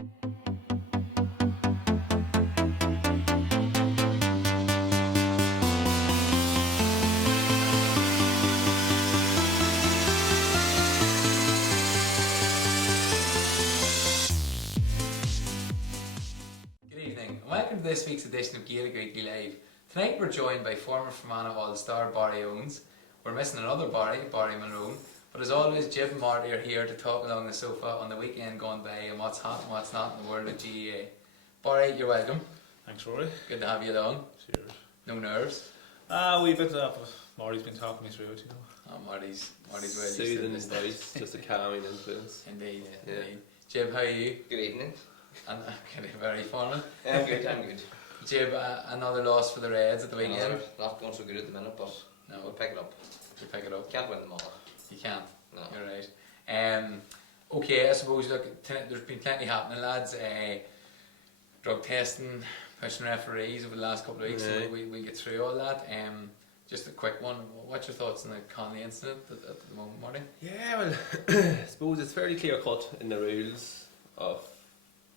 Welcome to this week's edition of Gaelic Weekly Live. Tonight we're joined by former Fermanagh All-Star Barry Owens. We're missing another Barry Monroe. But as always, Jib and Marty are here to talk along the sofa on the weekend gone by and what's hot and what's not in the world of GAA. Barry, you're welcome. Thanks, Rory. Good to have you along. Cheers. No nerves? We bit up. Marty's been talking me through it, you know. Oh, Marty's well used to soothing this. voice, just a calming influence. Indeed. Jib, how are you? Good evening. And very formal. I'm good. Jib, another loss for the Reds at the weekend. Not going so good at the minute, but we'll pick it up. We'll pick it up. Can't win them all. You can't. No. You're right. Okay, I suppose look, there's been plenty happening, lads. Drug testing, pushing referees over the last couple of weeks, so we'll get through all that. Just a quick one. What's your thoughts on the Conley incident at the moment, Marty? Yeah, well, I suppose it's fairly clear cut in the rules of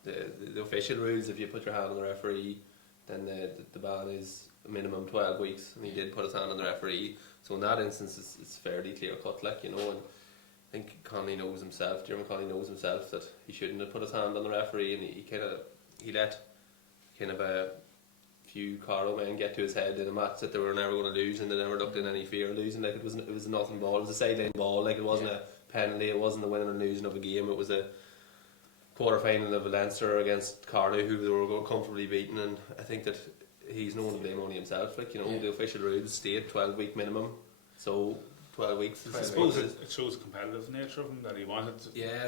the official rules. If you put your hand on the referee, then the ban is a minimum 12 weeks, and he did put his hand on the referee. So in that instance, it's fairly clear cut, like, you know. And I think Conley knows himself. Dermot Conley knows himself that he shouldn't have put his hand on the referee, and he let a few Carlow men get to his head in a match that they were never going to lose, and they never looked in any fear of losing. Like, it was a nothing ball. It was a sideline ball. Like, it wasn't a penalty. It wasn't the winning or losing of a game. It was a quarter-final of a Leinster against Carlow, who they were comfortably beaten, and I think that he's no one to blame, only himself. Like, you know, the official rules state 12-week minimum, so 12 weeks. I suppose it shows the competitive nature of him, that he wanted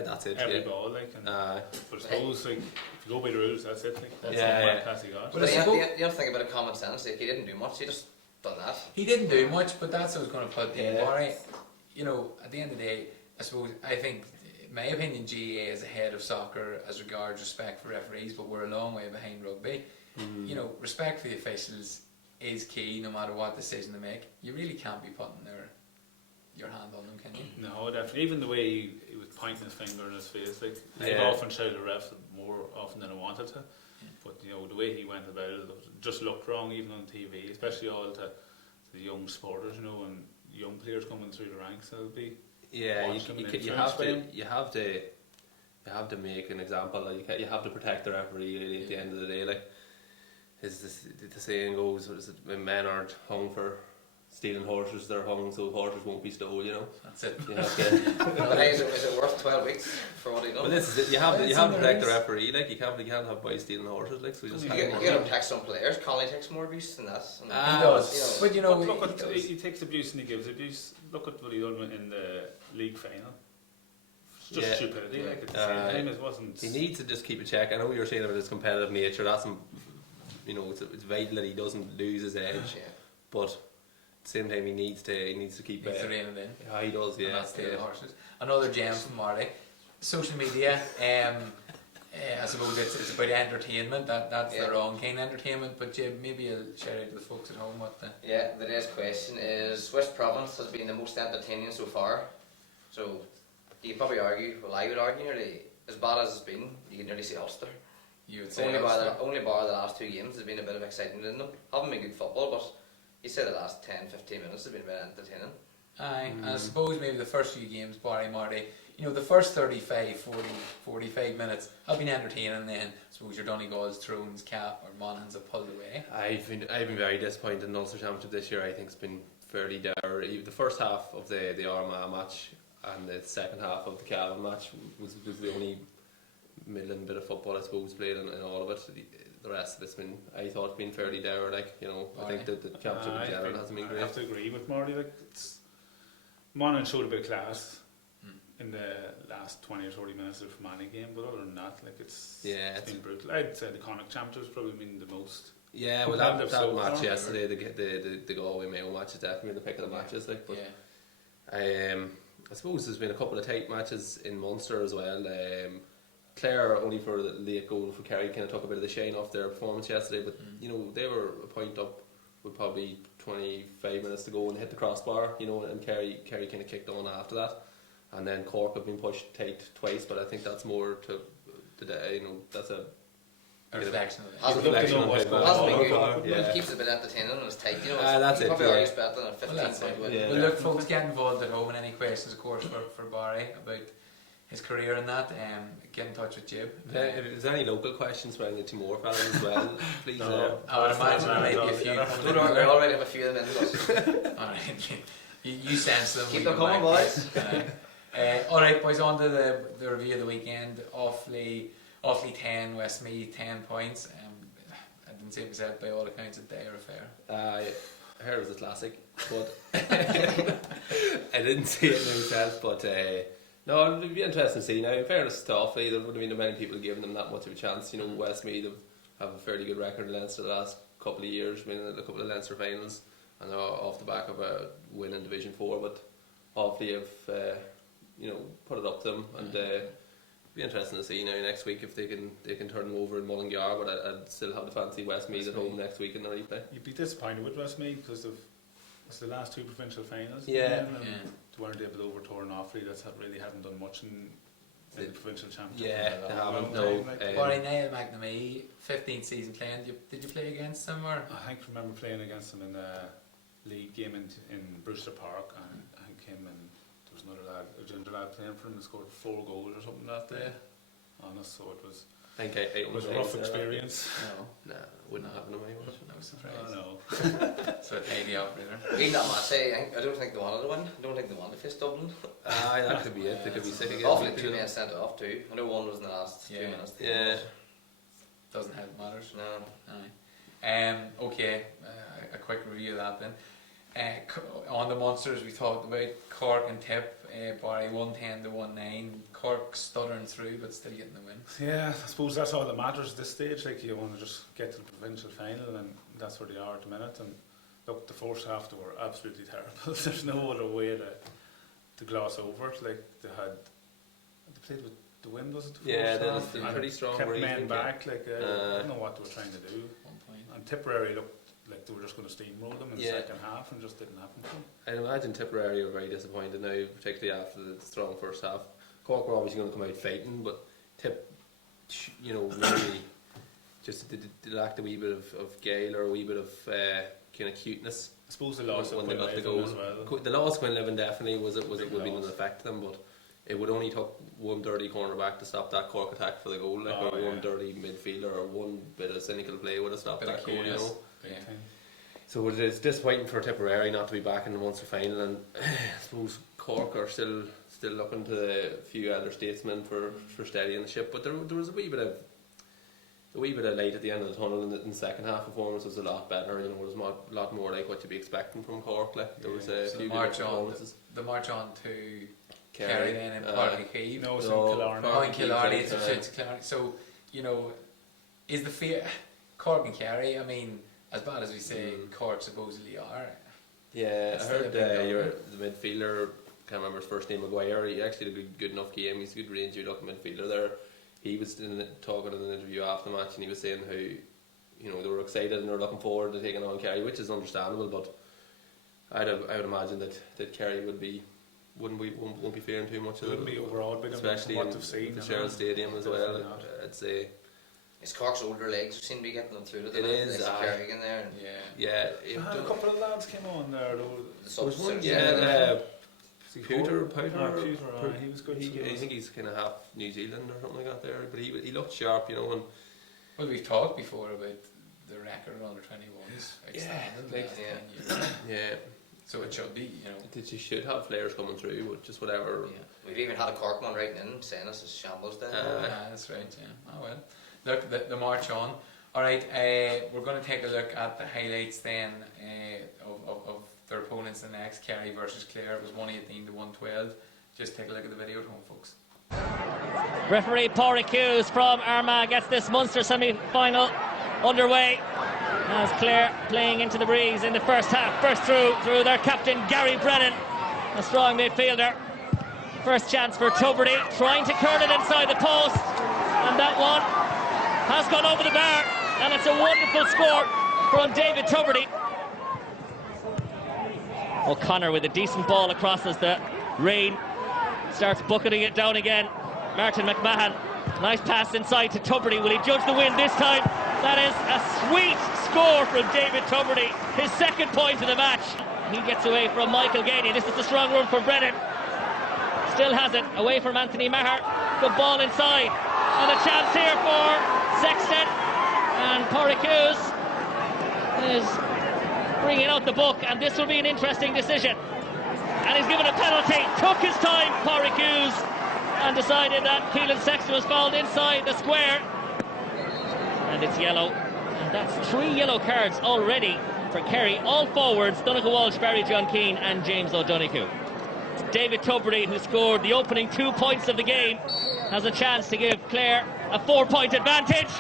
that's it. Every ball, like, and but I suppose, like, if you go by the rules, that's it. Like, that's the pass he got. But you have to think about a common sense. Like, he didn't do much. He just done that. He didn't do much, but that's what I was going to put in. Barry, you know, at the end of the day, I suppose, I think, in my opinion, GAA is ahead of soccer as regards respect for referees, but we're a long way behind rugby. You know, respect for the officials is key, no matter what decision they make. You really can't be putting your hand on them, can you? No, definitely. Even the way he was pointing his finger in his face, like, I've often shouted at refs more often than I wanted to. But, you know, the way he went about it just looked wrong, even on TV, especially all to the young supporters, you know, and young players coming through the ranks. It'll be you have to make an example. Like, you have to protect the referee really at the end of the day. Like, the saying goes, men aren't hung for stealing horses, they're hung so horses won't be stolen, you know. That's it. You have to, is it worth 12 weeks for what he done? Well, this is it. You have to protect the referee. Like, you can't have boys stealing horses. Like, so you just you got to protect some players. Conley takes more abuse than that. He does. But you know, he takes abuse and he gives abuse. Look at what he done in the league final. It's just stupidity. Like, at the same time, it wasn't. He needs to just keep a check. I know you're saying about his competitive nature. That's, you know, it's vital that he doesn't lose his edge. But at the same time, he needs to keep to rein it in. Yeah, he does. Yeah, and that's the horses. Another gem from Marty. Social media. I suppose it's about entertainment. That's the wrong kind of entertainment. But Jim, maybe I'll shout out to the folks at home what the. Yeah, the next question is: Swiss Province has been the most entertaining so far. So you could probably argue. Well, I would argue nearly as bad as it's been. You can nearly say Ulster. You would say only bar the last two games. There's been a bit of excitement in them. Haven't been good football, but you say the last 10-15 minutes have been a bit entertaining. Aye, and I suppose maybe the first few games, Barry, Marty, you know, the first 35, 40, 45 minutes have been entertaining, and then I suppose your Donegal's, Thrones, Cap or Monaghan's have pulled away. I've been very disappointed in the Ulster Championship this year. I think it's been fairly dour. The first half of the Armagh match and the second half of the Cavan match was the only middling bit of football I suppose played in all of it. The rest of it's been, I thought, been fairly dour. Like, you know, I think that the championship in general hasn't been great. I have to agree with Marty. Like, Monaghan showed a bit of class in the last 20 or 30 minutes of the Fermanagh game, but other than that, like, it's been brutal. I'd say the Connacht Championship has probably been the most. Yeah, well, that match yesterday, the Galway Mayo match is definitely the pick of the matches. Like, but I suppose there's been a couple of tight matches in Munster as well. Clare, only for the late goal for Kerry, kind of took a bit of the shine off their performance yesterday, but you know, they were a point up with probably 25 minutes to go and hit the crossbar, you know, and Kerry kind of kicked on after that. And then Cork have been pushed tight twice, but I think that's more to today, that's a reflection of it. Hasn't reflection know on what's how going bad on. they are. It keeps it a bit entertaining and it's tight. That's it, probably yeah. argues better than a 15 Well, that's it. point win. Yeah. Well, look, folks, get involved at home. And any questions, of course, for Barry about his career and that, get in touch with Jib. If there's any local questions for any of the Timor fans as well, please. I would imagine there might be a few. We already have a few of them in. Alright, you sense them. Keep we them go coming, back. boys. Alright, boys, on to the review of the weekend. Offaly 10, Westmeath 10 points. I didn't say it was out by all accounts a day or a fair. I heard it was a classic, but I didn't see it myself. But no, it'd be interesting to see. Now, in fairness to Offaly, there wouldn't have been many people giving them that much of a chance. Westmeath have a fairly good record in Leinster the last couple of years, winning a couple of Leinster finals, and they're off the back of a win in Division 4. But Offaly have put it up to them, and be interesting to see next week if they can turn them over in Mullingar. But I'd still have to fancy Westmeath at home next week in the replay. You'd be disappointed with Westmeath because it's the last two provincial finals. Yeah. They weren't able to overturn Offaly. That's really hadn't done much in the provincial championship. Yeah, for they a long haven't. time, No. Barry Niall McNamee, 15th season playing. Did you play against him or? I remember playing against them in the league game in Brewster Park, and I think him and there was a ginger lad playing for him that scored 4 goals or something that day. Honest, so it was. I think It was a rough experience. No, Nah, wouldn't happen to me. no surprise. Oh no. So a tiny operator. Even that match, I don't think they wanted to win. I don't think they wanted to face Dublin. That could be it. They could be sick again. Awfully 2 men sent off too. I know one was in the last 2 minutes. Yeah. Doesn't help matters. No. Aye. Okay, a quick review of that then. On the Munsters we talked about Cork and Tip, Barry 110 to 19. Cork stuttering through but still getting the win. Yeah, I suppose that's all that matters at this stage. Like, you want to just get to the provincial final, and that's where they are at the minute. And look, the first half they were absolutely terrible. There's no other way to gloss over it. Like, they played with the wind, was it? The Yeah, first they're half? pretty strong. Kept breeze, men yeah. back. Like, I don't know what they were trying to do. 1 point. And Tipperary looked like they were just going to steamroll them in the Yeah. second half, and just didn't happen to them. I imagine Tipperary are very disappointed now, particularly after the strong first half. Cork were obviously going to come out fighting, but Tip, maybe just they lacked a wee bit of guile or a wee bit of kind of cuteness. I suppose the loss of when they got the Quinn goal. as well. The loss of Quinlivan definitely would be an loss. effect to them, but it would only take one dirty cornerback to stop that Cork attack for the goal, or one dirty midfielder or one bit of cynical play would have stopped Bit of that goal. chaos. Big Yeah. time. So it's disappointing for Tipperary not to be back in the Munster final, and I suppose Cork are still looking to a few elder statesmen for steadying the ship. But there was a wee bit of light at the end of the tunnel, and in the second half performance was a lot better. It was a lot more like what you'd be expecting from Cork. Like there was a So few the good march on performances. to Kerry then in Party Cave. No, it's in No, Killarney. Oh, in Killarney, Keith, it's Killarney. So, is the fear Cork and Kerry, I mean, as bad as we say Cork supposedly are, Yeah, It's I still a heard big number. the midfielder, can't remember his first name, Maguire. He actually did a good enough game. He's a good rangy looking midfielder there. He was talking in an interview after the match, and he was saying how they were excited and they're looking forward to taking on Kerry, which is understandable. But I would imagine that Kerry won't be fearing too much of Wouldn't them, be overawed by them, especially from in what they've seen. the Sheriff Stadium as well. Definitely not. I'd say It's Cork's older legs who seem to be getting them through to the It is, There's aye. Kerry in there. yeah. yeah. A couple of lads came on there though. The There was one, substitutes. Pewter, He was good. I think he's kind of half New Zealand or something like that there, but he looked sharp, and Well, we've talked before about the record under 21s outstanding the like, last yeah. 10 years. yeah, So it should be, that you should have players coming through, but just whatever. yeah. We've even had a Cork one writing in saying this is shambles then. That's right, yeah. Oh well. Look, the march on. Alright, we're going to take a look at the highlights then of their opponents the next. Kerry versus Clare. It was 118 to 112. Just take a look at the video at home, folks. Referee Pádraig Hughes from Armagh gets this Munster semi-final underway as Clare playing into the breeze in the first half. First through their captain Gary Brennan, a strong midfielder. First chance for Tubridy, trying to curl it inside the post, and that one has gone over the bar, and it's a wonderful score from David Tubridy. O'Connor with a decent ball across as the rain starts bucketing it down again. Martin McMahon Nice pass inside to Tubridy. Will he judge the win this time? That is a sweet score from David Tubridy. His second point of the match. He gets away from Michael Gainey. This is the strong run for Brennan. Still has it. Away from Anthony Maher. Good ball inside. And a chance here for Sexton. And Poricus is bringing out the book. And this will be an interesting decision. And he's given a penalty. Took his time, Poricus. And decided that Keelan Sexton was fouled inside the square. And it's yellow. And that's 3 yellow cards already for Kerry. All forwards, Donnacha Walsh, Barry John Keane and James O'Donoghue. David Tubridy, who scored the opening 2 points of the game, has a chance to give Clare a 4-point advantage.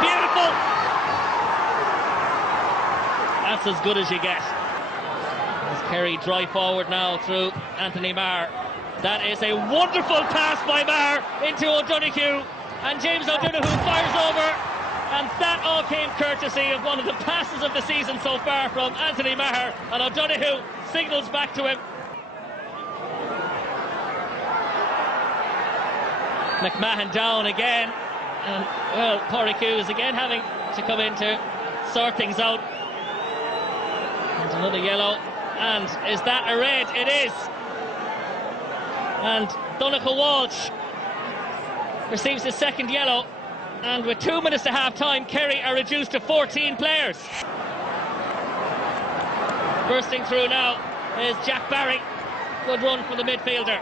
Beautiful! That's as good as you get. As Kerry drive forward now through Anthony Maher. That is a wonderful pass by Maher into O'Donoghue, and James O'Donoghue fires over, and that all came courtesy of one of the passes of the season so far from Anthony Maher, and O'Donoghue signals back to him. McMahon down again, and well, Poricus again having to come in to sort things out. And another yellow, and is that a red? It is. And Donnacha Walsh receives his second yellow, and with 2 minutes to half time, Kerry are reduced to 14 players. Bursting through now is Jack Barry. Good run for the midfielder.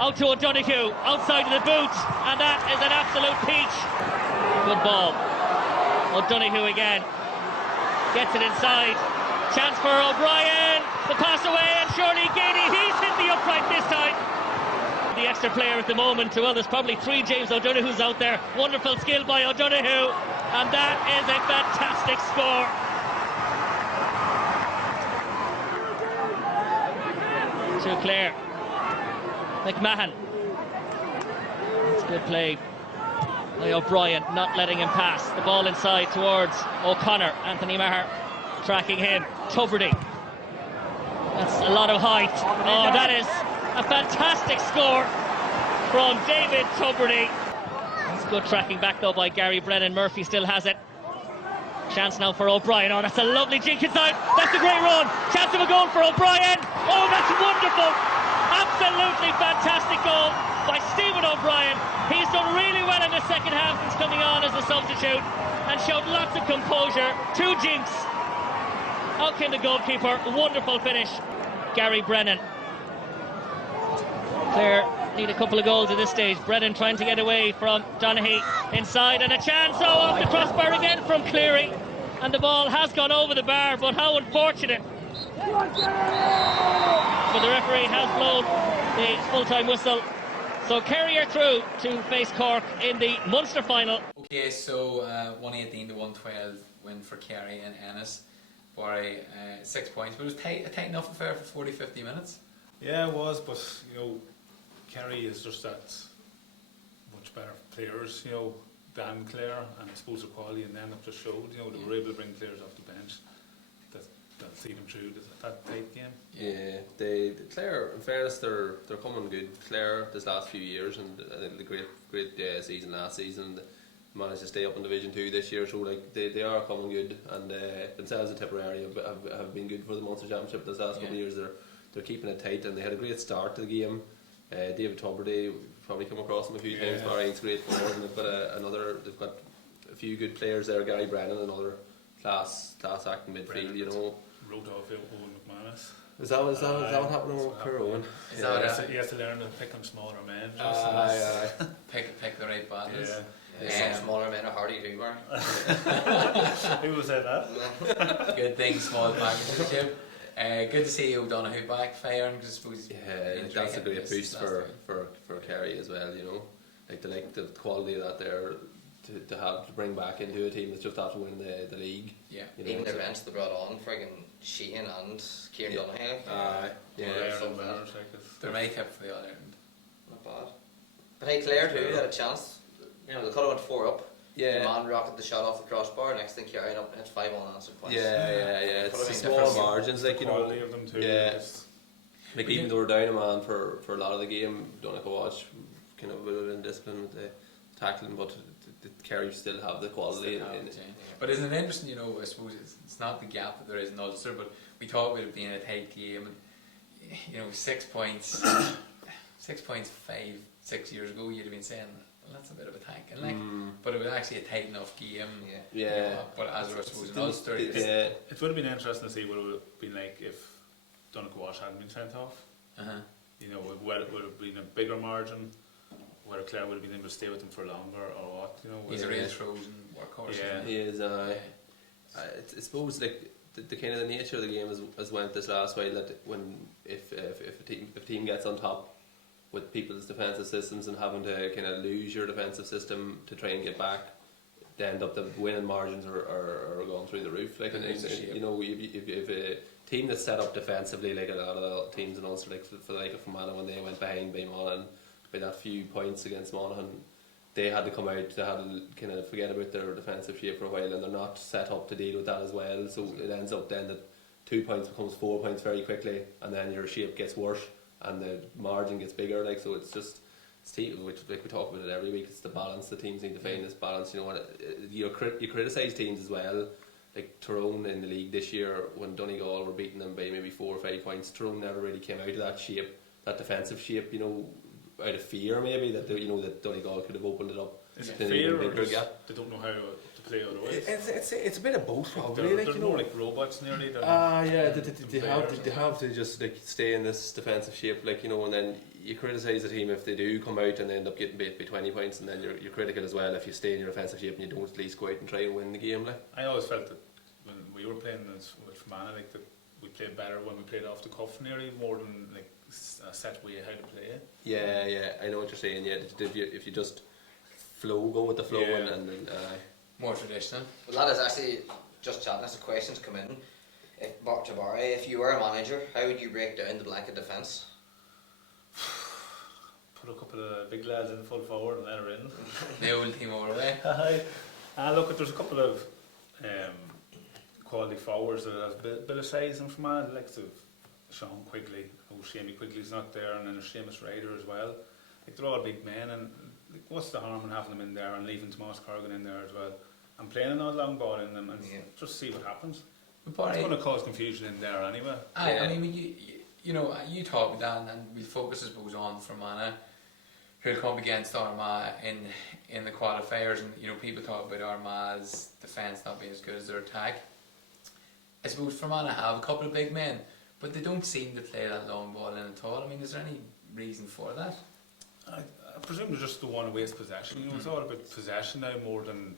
Out to O'Donoghue, outside of the boot, and that is an absolute peach. Good ball. O'Donoghue again. Gets it inside. Chance for O'Brien. The pass away, and surely Gainey, he's hit the upright this time. The extra player at the moment. Well, there's probably 3 James O'Donoghues out there. Wonderful skill by O'Donoghue, and that is a fantastic score. To Clare. McMahon. It's good play by O'Brien, not letting him pass. The ball inside towards O'Connor. Anthony Maher tracking him. Tubridy. That's a lot of height. Oh, that is a fantastic score from David Tubridy. That's good tracking back though by Gary Brennan. Murphy still has it. Chance now for O'Brien. Oh, that's a lovely jink inside. That's a great run. Chance of a goal for O'Brien. Oh, that's wonderful. Absolutely fantastic goal by Stephen O'Brien. He's done really well in the second half since coming on as a substitute and showed lots of composure. 2 jinks. Out came the goalkeeper. Wonderful finish. Gary Brennan. Clare need a couple of goals at this stage. Brennan trying to get away from Donaghy inside, and a chance off the crossbar again from Cleary, and the ball has gone over the bar, but how unfortunate. But the referee has blown the full-time whistle, so Kerry are through to face Cork in the Munster final. Okay, so 118 to 112 win for Kerry and Ennis. Barry 6 points, but it was a tight enough affair for 40-50 minutes. Yeah, it was, but you know, Kerry is just that much better players, you know, than Clare, and I suppose the quality in them have just showed. You know, they were able to bring players off the bench that see them through that tight game. Yeah, they Clare, in fairness, they're coming good. Clare this last few years, and the great season last season. Managed to stay up in Division 2 this year, so like they are coming good, and themselves in Tipperary have been good for the Munster Championship this last couple of years. They're keeping it tight, and they had a great start to the game. David Tubridy, you've probably come across him a few times. Barry's great forward, and they've got a few good players there. Gary Brennan, another class acting midfield. Brennan, you know, wrote off Owen McManus. Is that what happened with Owen? He has to learn to pick on smaller men. Pick the right battles. Some smaller men are hardy to humor. Who was that? Good thing, small package. Good to see O'Donoghue back firing, because I suppose that's a great boost for Kerry as well. You know, like the quality of that there to have to bring back into a team that's just after winning the league. Yeah, you know, even the bench they brought on, friggin' Sheehan and Kieran Donaghy. They're my tip for the All-Ireland. Not bad. But hey, Clare too had a chance. You know, they could have went 4 up. Yeah. The man rocketed the shot off the crossbar. Next thing, Kerry up and hits 5 unanswered points. Yeah. It's small margins, like, you know. Quality of them too. Yeah. Like, even though we're down a man for a lot of the game, Donnacha Walsh kind of would have been disciplined with the tackling, but the Kerry still have the quality. But isn't it interesting, you know, I suppose it's not the gap that there is in Ulster, but we talk about it being a tight game, and, you know, 6 points, 6 points 6 years ago, you'd have been saying, well, that's a bit of a tank, and like, but it was actually a tight enough game. You know, but as I suppose in Ulster, it would have been interesting to see what it would have been like if Donegal hadn't been sent off. You know, whether it would have been a bigger margin, whether Clare would have been able to stay with them for longer or what. You know, he's a real Trojan workhorse. He is. I suppose like the kind of the nature of the game has went this last while, that when if a team gets on top with people's defensive systems and having to kind of lose your defensive system to try and get back, they end up the winning margins are going through the roof. Like, and you know, if a team that's set up defensively, like a lot of the teams in Ulster, like for the like of Monaghan, when they went behind by Monaghan by that few points against Monaghan, they had to come out, they had to kind of forget about their defensive shape for a while, and they're not set up to deal with that as well. So it ends up then that 2 points becomes 4 points very quickly, and then your shape gets worse and the margin gets bigger. Like, so it's just, which like we talk about it every week, it's the balance. The teams need to find this balance. You know, you criticise teams as well. Like Tyrone in the league this year, when Donegal were beating them by maybe 4 or 5 points, Tyrone never really came out of that shape, that defensive shape. You know, out of fear maybe that you know that Donegal could have opened it up. Is it fear, or they don't know how to play otherwise? It's a bit of both probably. They're, like, they're you know, more like robots nearly. Yeah, they have to just like stay in this defensive shape, like, you know, and then you criticise the team if they do come out and end up getting beat by 20 points, and then you're critical as well if you stay in your defensive shape and you don't at least go out and try and win the game. Like, I always felt that when we were playing with Fermanagh, like, that we played better when we played off the cuff nearly, more than like a set way how to play it. Yeah, I know what you're saying. Yeah, if you just go with the flow, and more traditional. Well, that is actually just chatting as the questions come in. To Barry, if you were a manager, how would you break down the blanket defence? Put a couple of big lads in full forward and let her in. The old team over away. Look, there's a couple of quality forwards that have a bit of size in Fermanagh. The likes of Sean Quigley, Shamey Quigley's not there, and then there's Seamus Ryder as well. Like, they're all big men, and like, what's the harm in having them in there and leaving Tomas Corrigan in there as well, and playing another long ball in them, and just see what happens. It's going to cause confusion in there anyway. I mean, you know, you talk with Dan, and we focus, I suppose, on Fermanagh, who'll come against Armagh in the qualifiers, and you know, people talk about Armagh's defence not being as good as their attack. I suppose Fermanagh have a couple of big men, but they don't seem to play that long ball in at all. I mean, is there any reason for that? I presume they just don't want to waste possession. You know, it's all about possession now more than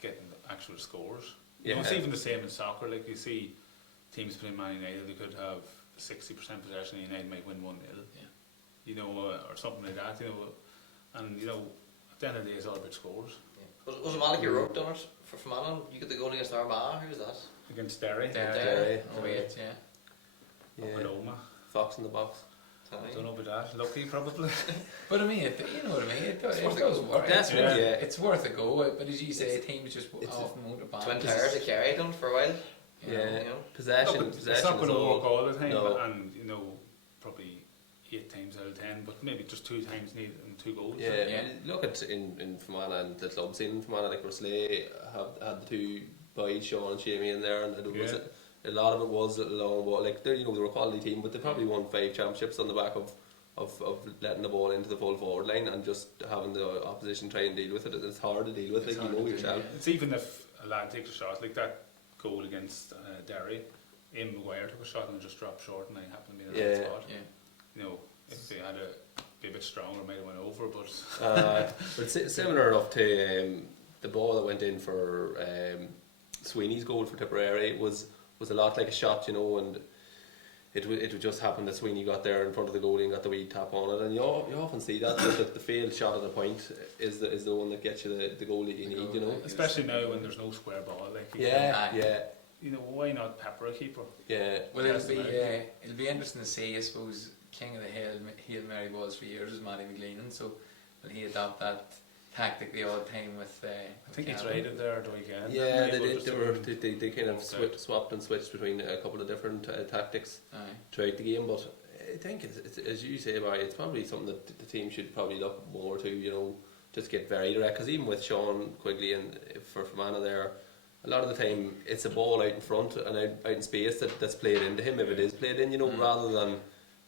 getting the actual scores. You know, it's even the same in soccer. Like, you see teams playing Man United, they could have 60% possession, and United might win 1-0. You know, or something like that. You know, and you know, at the end of the day, it's all about scores. Was it Malachy Rope done it for Fermanagh? You got the goal against Armagh. Who was that? Against Derry. Derry. Oh, wait, Paloma. Fox in the box. I don't know about that. Lucky, probably. But I mean, you know what I mean. It does work. It's worth a go. But as you say, teams just often won't abandon. Twin Towers at Kerry done for a while. You know, possession. It's not going to work all the time, no. and you know, probably 8 times out of 10, but maybe just 2 times need and 2 goals. Look at in Fermanagh and the club scene in Fermanagh, like Roslay had the 2 boys, Sean and Shamey, in there, and it was a lot of it was a long ball. Like, they were a quality team, but they probably won 5 championships on the back of letting the ball into the full forward line and just having the opposition try and deal with it. It's hard to deal with, like, you know yourself. It's even if a lad takes a shot, like that goal against Derry, Ian Maguire took a shot and just dropped short, and I happened to be in the right spot. You know, if they had be a bit stronger, it might have went over, but but similar enough to the ball that went in for Sweeney's goal for Tipperary was a lot like a shot, you know, and it would just happen that Sweeney got there in front of the goalie and got the wee tap on it, and you often see that the failed shot at a point is the one that gets you the goal that you need, you know. Especially now when there's no square ball, like you know, why not pepper a keeper? Well, it'll be interesting to see. I suppose king of the Hail Mary balls for years was Matty McGleenan, so will he adopt that tactic the odd time with I think he tried it there the weekend. They kind of swapped and switched between a couple of different tactics throughout the game, but I think it's, as you say, Barry, it's probably something that the team should probably look more to, you know, just get very direct. Because even with Sean Quigley and for Fermanagh there, a lot of the time it's a ball out in front and out in space that's played into him if it is played in, rather than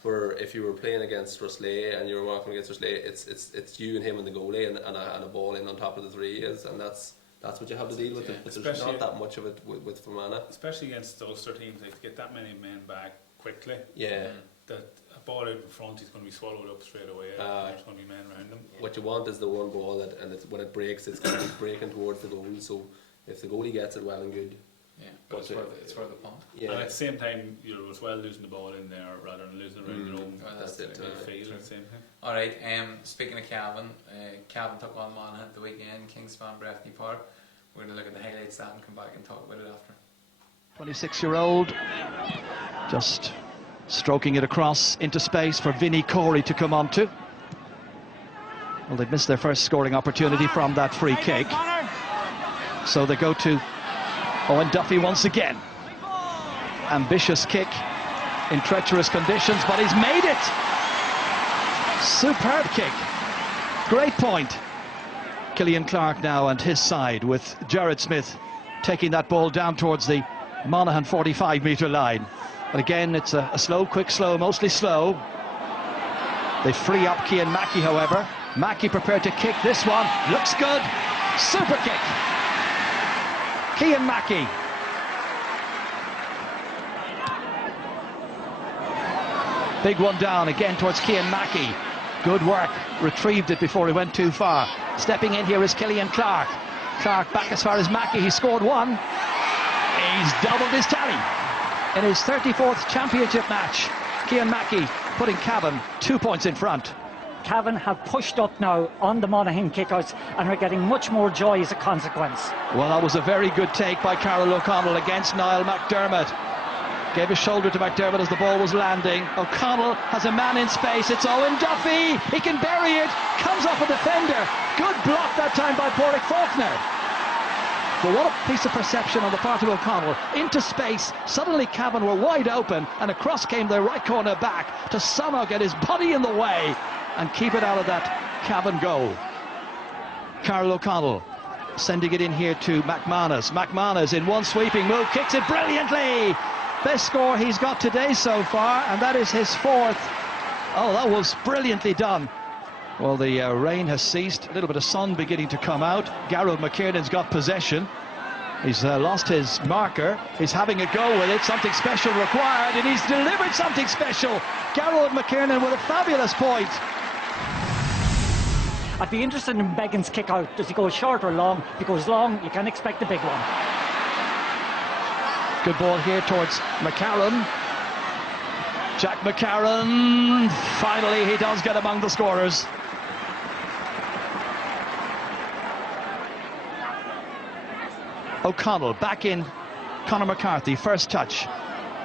where if you were playing against Rusley and you were walking against Rusley, it's you and him and the goalie and a ball in on top of the three is, and that's what you have to deal with. Yeah. But there's not that much of it with Fermanagh. Especially against the Ulster teams, like to get that many men back quickly. Yeah. That a ball out in front, he's going to be swallowed up straight away. There's going to be men around him. What you want is the one ball when it breaks, it's going to be breaking towards the goal. So if the goalie gets it, well and good. Yeah, but it's for the punt. Yeah. And at the same time, you're as well losing the ball in there rather than losing it around your own. Well, that's it. Field at the same time. All right. Speaking of Cavan, Cavan took on Monaghan at the weekend, Kingspan Breffni Park. We're going to look at the highlights of that and come back and talk about it after. 26-year-old just stroking it across into space for Vinnie Corey to come onto. Well, they've missed their first scoring opportunity from that free kick. So they go to Owen Duffy once again. Ambitious kick in treacherous conditions, but he's made it. Superb kick. Great point. Killian Clark now and his side with Jared Smith taking that ball down towards the Monaghan 45-metre line. But again, it's a quick slow, mostly slow. They free up Cian Mackey, however. Mackey prepared to kick this one. Looks good. Super kick. Cian Mackey. Big one down again towards Cian Mackey. Good work. Retrieved it before he went too far. Stepping in here is Killian Clark. Clark back as far as Mackey. He scored one. He's doubled his tally in his 34th championship match. Cian Mackey putting Cavan 2 points in front. Cavan have pushed up now on the Monaghan kickouts and are getting much more joy as a consequence. Well, that was a very good take by Carol O'Connell against Niall McDermott. Gave his shoulder to McDermott as the ball was landing. O'Connell has a man in space. It's Owen Duffy. He can bury it. Comes off a defender. Good block that time by Pádraig Faulkner. But what a piece of perception on the part of O'Connell. Into space. Suddenly Cavan were wide open and across came the right corner back to somehow get his body in the way and keep it out of that Cavan goal. Carol O'Connell sending it in here to McManus. McManus in one sweeping move kicks it brilliantly. Best score he's got today so far, and that is his fourth. Oh, that was brilliantly done. Well, the rain has ceased. A little bit of sun beginning to come out. Garrod McKiernan's got possession. He's lost his marker. He's having a go with it. Something special required, and he's delivered something special. Garrod McKiernan with a fabulous point. I'd be interested in Beggin's kick out. Does he go short or long? If he goes long, you can expect a big one. Good ball here towards McCarron. Jack McCarron. Finally, he does get among the scorers. O'Connell back in. Conor McCarthy, first touch.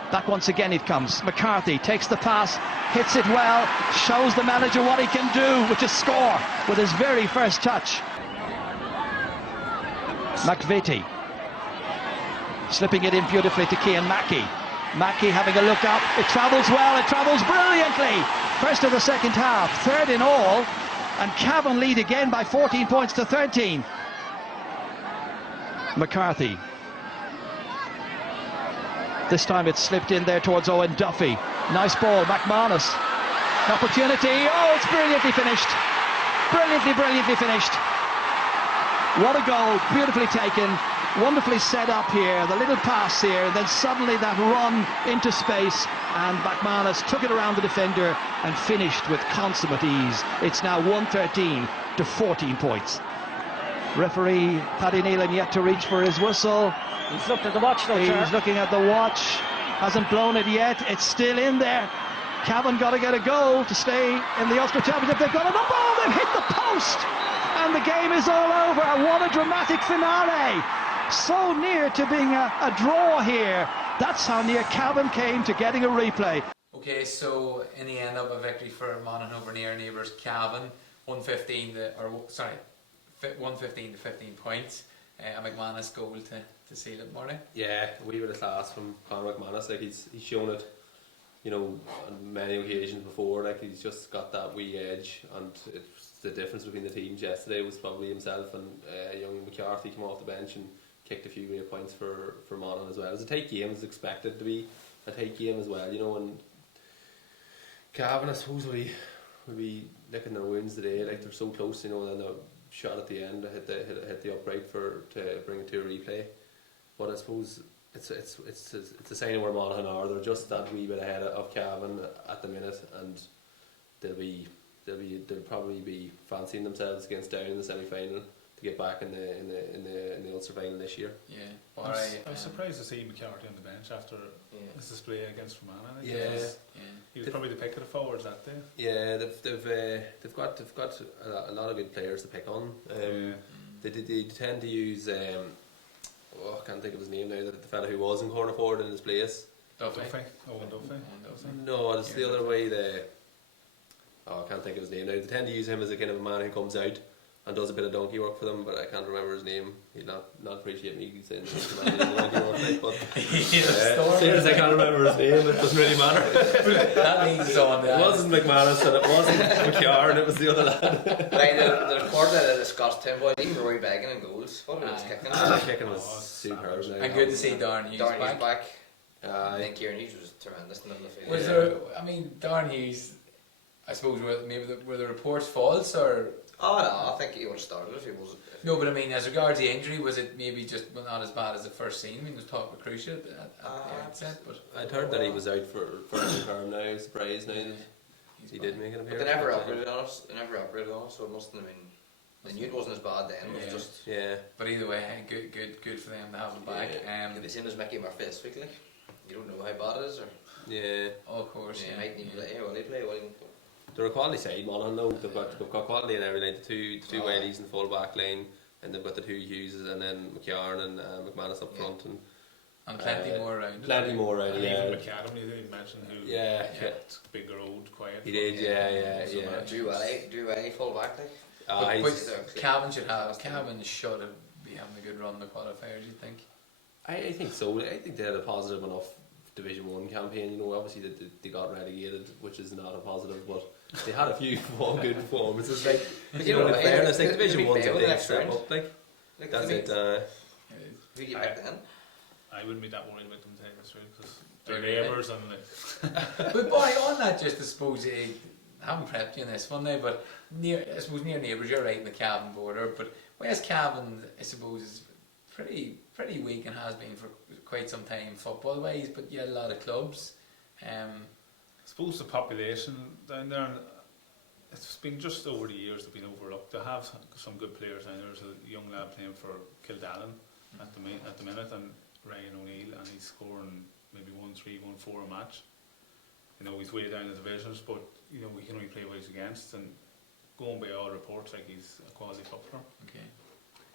Back once again it comes. McCarthy takes the pass, hits it well, shows the manager what he can do, which is score with his very first touch. McVitie slipping it in beautifully to Cian Mackey. Mackey having a look up. It travels well, it travels brilliantly. First of the second half, third in all, and Cavan lead again by 14 points to 13. McCarthy. This time it's slipped in there towards Owen Duffy. Nice ball, McManus. Opportunity, oh, it's brilliantly finished. Brilliantly finished. What a goal, beautifully taken. Wonderfully set up here, the little pass here, and then suddenly that run into space, and McManus took it around the defender and finished with consummate ease. It's now 113 to 14 points. Referee Paddy Nealon yet to reach for his whistle. He's looked at the watch though, He's looking at the watch, hasn't blown it yet, it's still in there. Cavan got to get a goal to stay in the Ulster Championship. They've got another ball, they've hit the post, and the game is all over. What a dramatic finale. So near to being a draw here. That's how near Cavan came to getting a replay. Okay, so in the end up a victory for Monaghan over near neighbours Cavan, 115 to 15 points. A McManus goal to seal it, Marty. Yeah, a wee bit of class from Conor McManus. Like he's shown it you know, on many occasions before, like he's just got that wee edge, and it's the difference between the teams yesterday was probably himself and young McCarthy came off the bench and kicked a few great points for Monaghan as well. It was a tight game, it was expected to be a tight game as well, you know, and Cavan, I suppose, will be licking their wounds today, like they're so close, you know, and then the shot at the end hit the upright to bring it to a replay. But I suppose it's a sign of where Monaghan are. They're just that wee bit ahead of Cavan at the minute, and they'll probably be fancying themselves against Down in the semi-final to get back in the Ulster final this year. Yeah. I was surprised to see McCarthy on the bench after his display against Romana. He was probably the pick of the forwards that day. Yeah, they've got a lot of good players to pick on. They tend to use I can't think of his name now. The fella who was in corner forward in his place. Duffy. Owen Duffy. No, it's the other way. I can't think of his name now. They tend to use him as a kind of a man who comes out and does a bit of donkey work for them, but I can't remember his name. He'd not appreciate me saying donkey work, but seeing as I can't remember his name, it doesn't really matter. That means on. It wasn't McManus and it wasn't McCarr and it was the other lad. The record that I discussed him, boy, even Rory Began and goals. What about his kicking? The kicking was superb. And good to see Darren Hughes back. I think Kieran Hughes was tremendous in the middle of the field. Was there? I mean, Darren Hughes. I suppose were the reports false or? Oh no, I think he would have started if he was. No, but I mean, as regards the injury, was it maybe just not as bad as the first scene? I mean, there was talk with Crucial at the outset, but I'd heard that he was out for a term now. Surprised now that he did make an appearance. But they never upgraded on us. So it mustn't have been. They knew it wasn't as bad then. It was just. Yeah. But either way, good for them to have him back. The same as Mickey Murphy this week, like. You don't know how bad it is, or. Yeah. Oh, of course. Yeah. Might need to play. Will he play? Will he? They're a quality side, Monaghan though. They've got quality in every line. The two Whaley's in the full back line, and they've got the two Hugheses, and then McCarn and McManus up front, and plenty more around. Plenty more around. And yeah. even McAdam, you didn't mention who kept Big Road quiet. He did, yeah. Drew Welly full back, like. But Cavan should be having a good run in the qualifiers. You think? I think so. I think they had a positive enough Division 1 campaign. You know, obviously they got relegated, which is not a positive, but they had a few good performances. Like, you know, in fairness, like Division 1's a big step up. Like that's it. Who do you back then? I wouldn't be that worried about them taking us through because they're neighbours and like. But boy, on that, just I suppose I haven't prepped you on this one now, but near neighbours, you're right in the Cavan border. But West Cavan, I suppose, is pretty weak and has been for quite some time football wise, but yeah, a lot of clubs. I suppose the population down there, it's been just over the years they've been overlooked. They have some good players down there. There's a young lad playing for Kildallen at the minute, and Ryan O'Neill, and he's scoring maybe 1-3, 1-4 a match. You know, he's way down the divisions, but you know, we can only play what he's against, and going by all reports, like he's a quality footballer. Okay.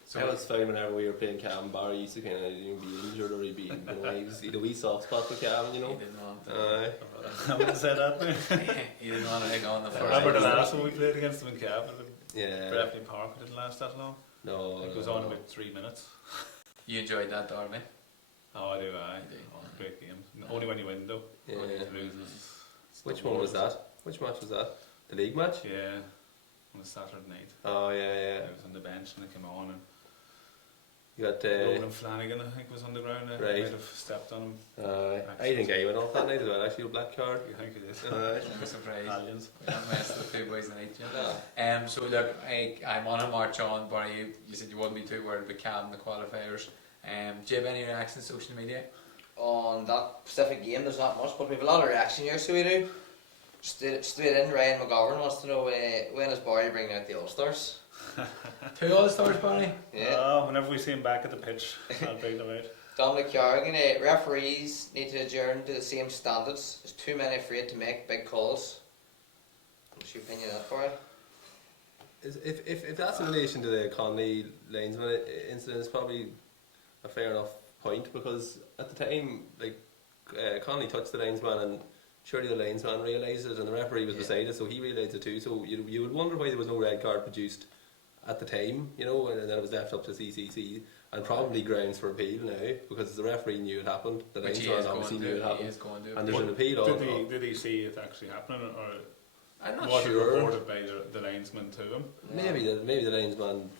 So I was fine whenever we were playing Cavan. Barry used to kind of be injured or he'd be, he had a wee soft spot for Cavan, you know. He didn't want I wouldn't say that. He didn't want to hang on the first. Remember the last one we played against them in Cavan? Yeah. Breffney Park, it didn't last that long. No. It was on about 3 minutes. You enjoyed that derby? Oh, I do. Great game. Only when you win though. Yeah. When you lose, Which one was that? Which match was that? The league match? Yeah, on a Saturday night. Oh yeah. I was on the bench and I came on and you got Roland Flanagan, I think, was on the ground. I might have stepped on him. I think I went off that night as well. Actually, a black card. You think it is? I'm surprised. Aliens. We haven't messed with the two boys tonight. So look, I'm on a march on, but you said you wouldn't be too worried about Cavan the qualifiers. Do you have any reaction to social media? On that specific game, there's not much, but we have a lot of reaction here, so we do. Straight in, Ryan McGovern wants to know when is Barry bringing out the All-Stars? 2 All-Stars, Barry? Yeah. Whenever we see him back at the pitch, I'll bring them out. Dominic Carrigan, referees need to adjourn to the same standards. There's too many afraid to make big calls. What's your opinion on that, Barry? If that's in relation to the Conley linesman incident, it's probably a fair enough point, because at the time, like, Conley touched the linesman and surely the linesman realised it and the referee was beside it, so he realised it too. So you would wonder why there was no red card produced at the time, you know, and then it was left up to CCC. and probably grounds for appeal now because the referee knew it happened. The linesman obviously knew it happened, and there's an appeal. Did he see it actually happening, or I'm not was sure. it reported by the linesman to him? Maybe the linesman.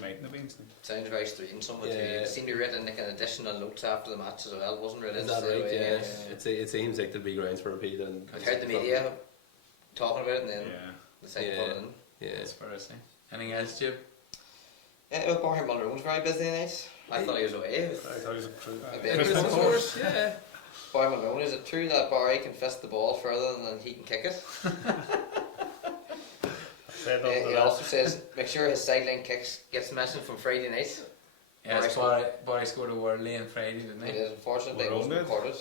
Mightn't have been. Sounds very strange. Somebody seemed to be written like an additional notes after the match as well. It wasn't really. Is that right? Yeah. It seems like there'd be grounds for appeal. And I've heard the media talking about it, and then decided to put it in. Yeah, that's fair to say. Anything else, Jim? Yeah, Barry Owens was very busy tonight. I thought he was away. I thought he was a Christmas course. Yeah. Barry Owens, is it true that Barry can fist the ball further than he can kick it? He also says make sure his sideline kicks gets mentioned from Friday night. Yes, Barry scored a worldly on Friday, didn't he? It is unfortunately it wasn't recorded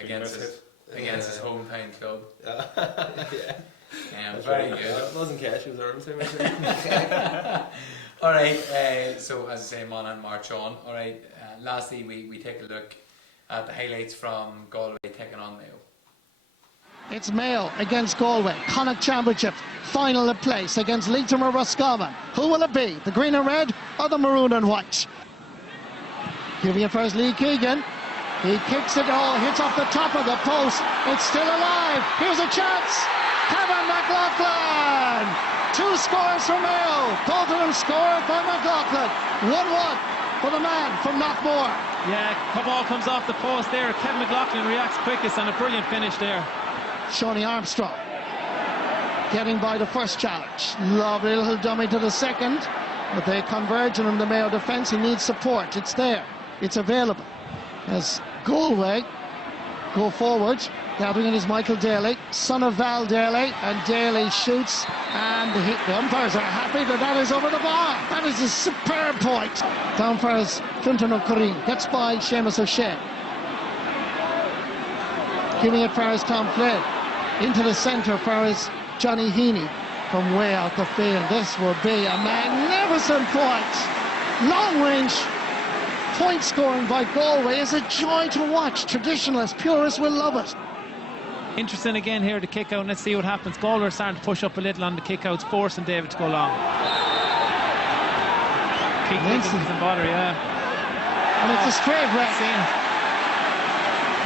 against his hometown club. Yeah. Very good. It wasn't cash, it was Ireland. Alright, so as I say, Monaghan march on. Alright, lastly we take a look at the highlights from Galway taking on Mayo. It's Mayo against Galway, Connacht Championship, final in place against Leitrim or Roscommon. Who will it be, the green and red or the maroon and white? Giving it first, Lee Keegan. He kicks it, hits off the top of the post. It's still alive. Here's a chance. Cavan McLaughlin. 2 scores for Mayo. Both of them scored by McLaughlin. 1-1 for the man from Knockmore. Yeah, ball comes off the post there. Kevin McLaughlin reacts quickest and a brilliant finish there. Shawnee Armstrong getting by the first challenge. Lovely little dummy to the second, but they converge on him, the Mayo defence. He needs support. It's there. It's available. As Galway go forward, gathering in is Michael Daly, son of Val Daly, and Daly shoots, and the umpires are happy that is over the bar. That is a superb point. Down for as Clinton O'Curry gets by Seamus O'Shea. Giving it for as Tom Flynn. Into the centre for as Johnny Heaney from way out the field. This will be a magnificent point. Long range point scoring by Galway is a joy to watch. Traditionalists, purists will love it. Interesting again here, the kick out. Let's see what happens. Galway are starting to push up a little on the kick outs, forcing David to go long. Keith Higgins doesn't bother, And it's a straight red.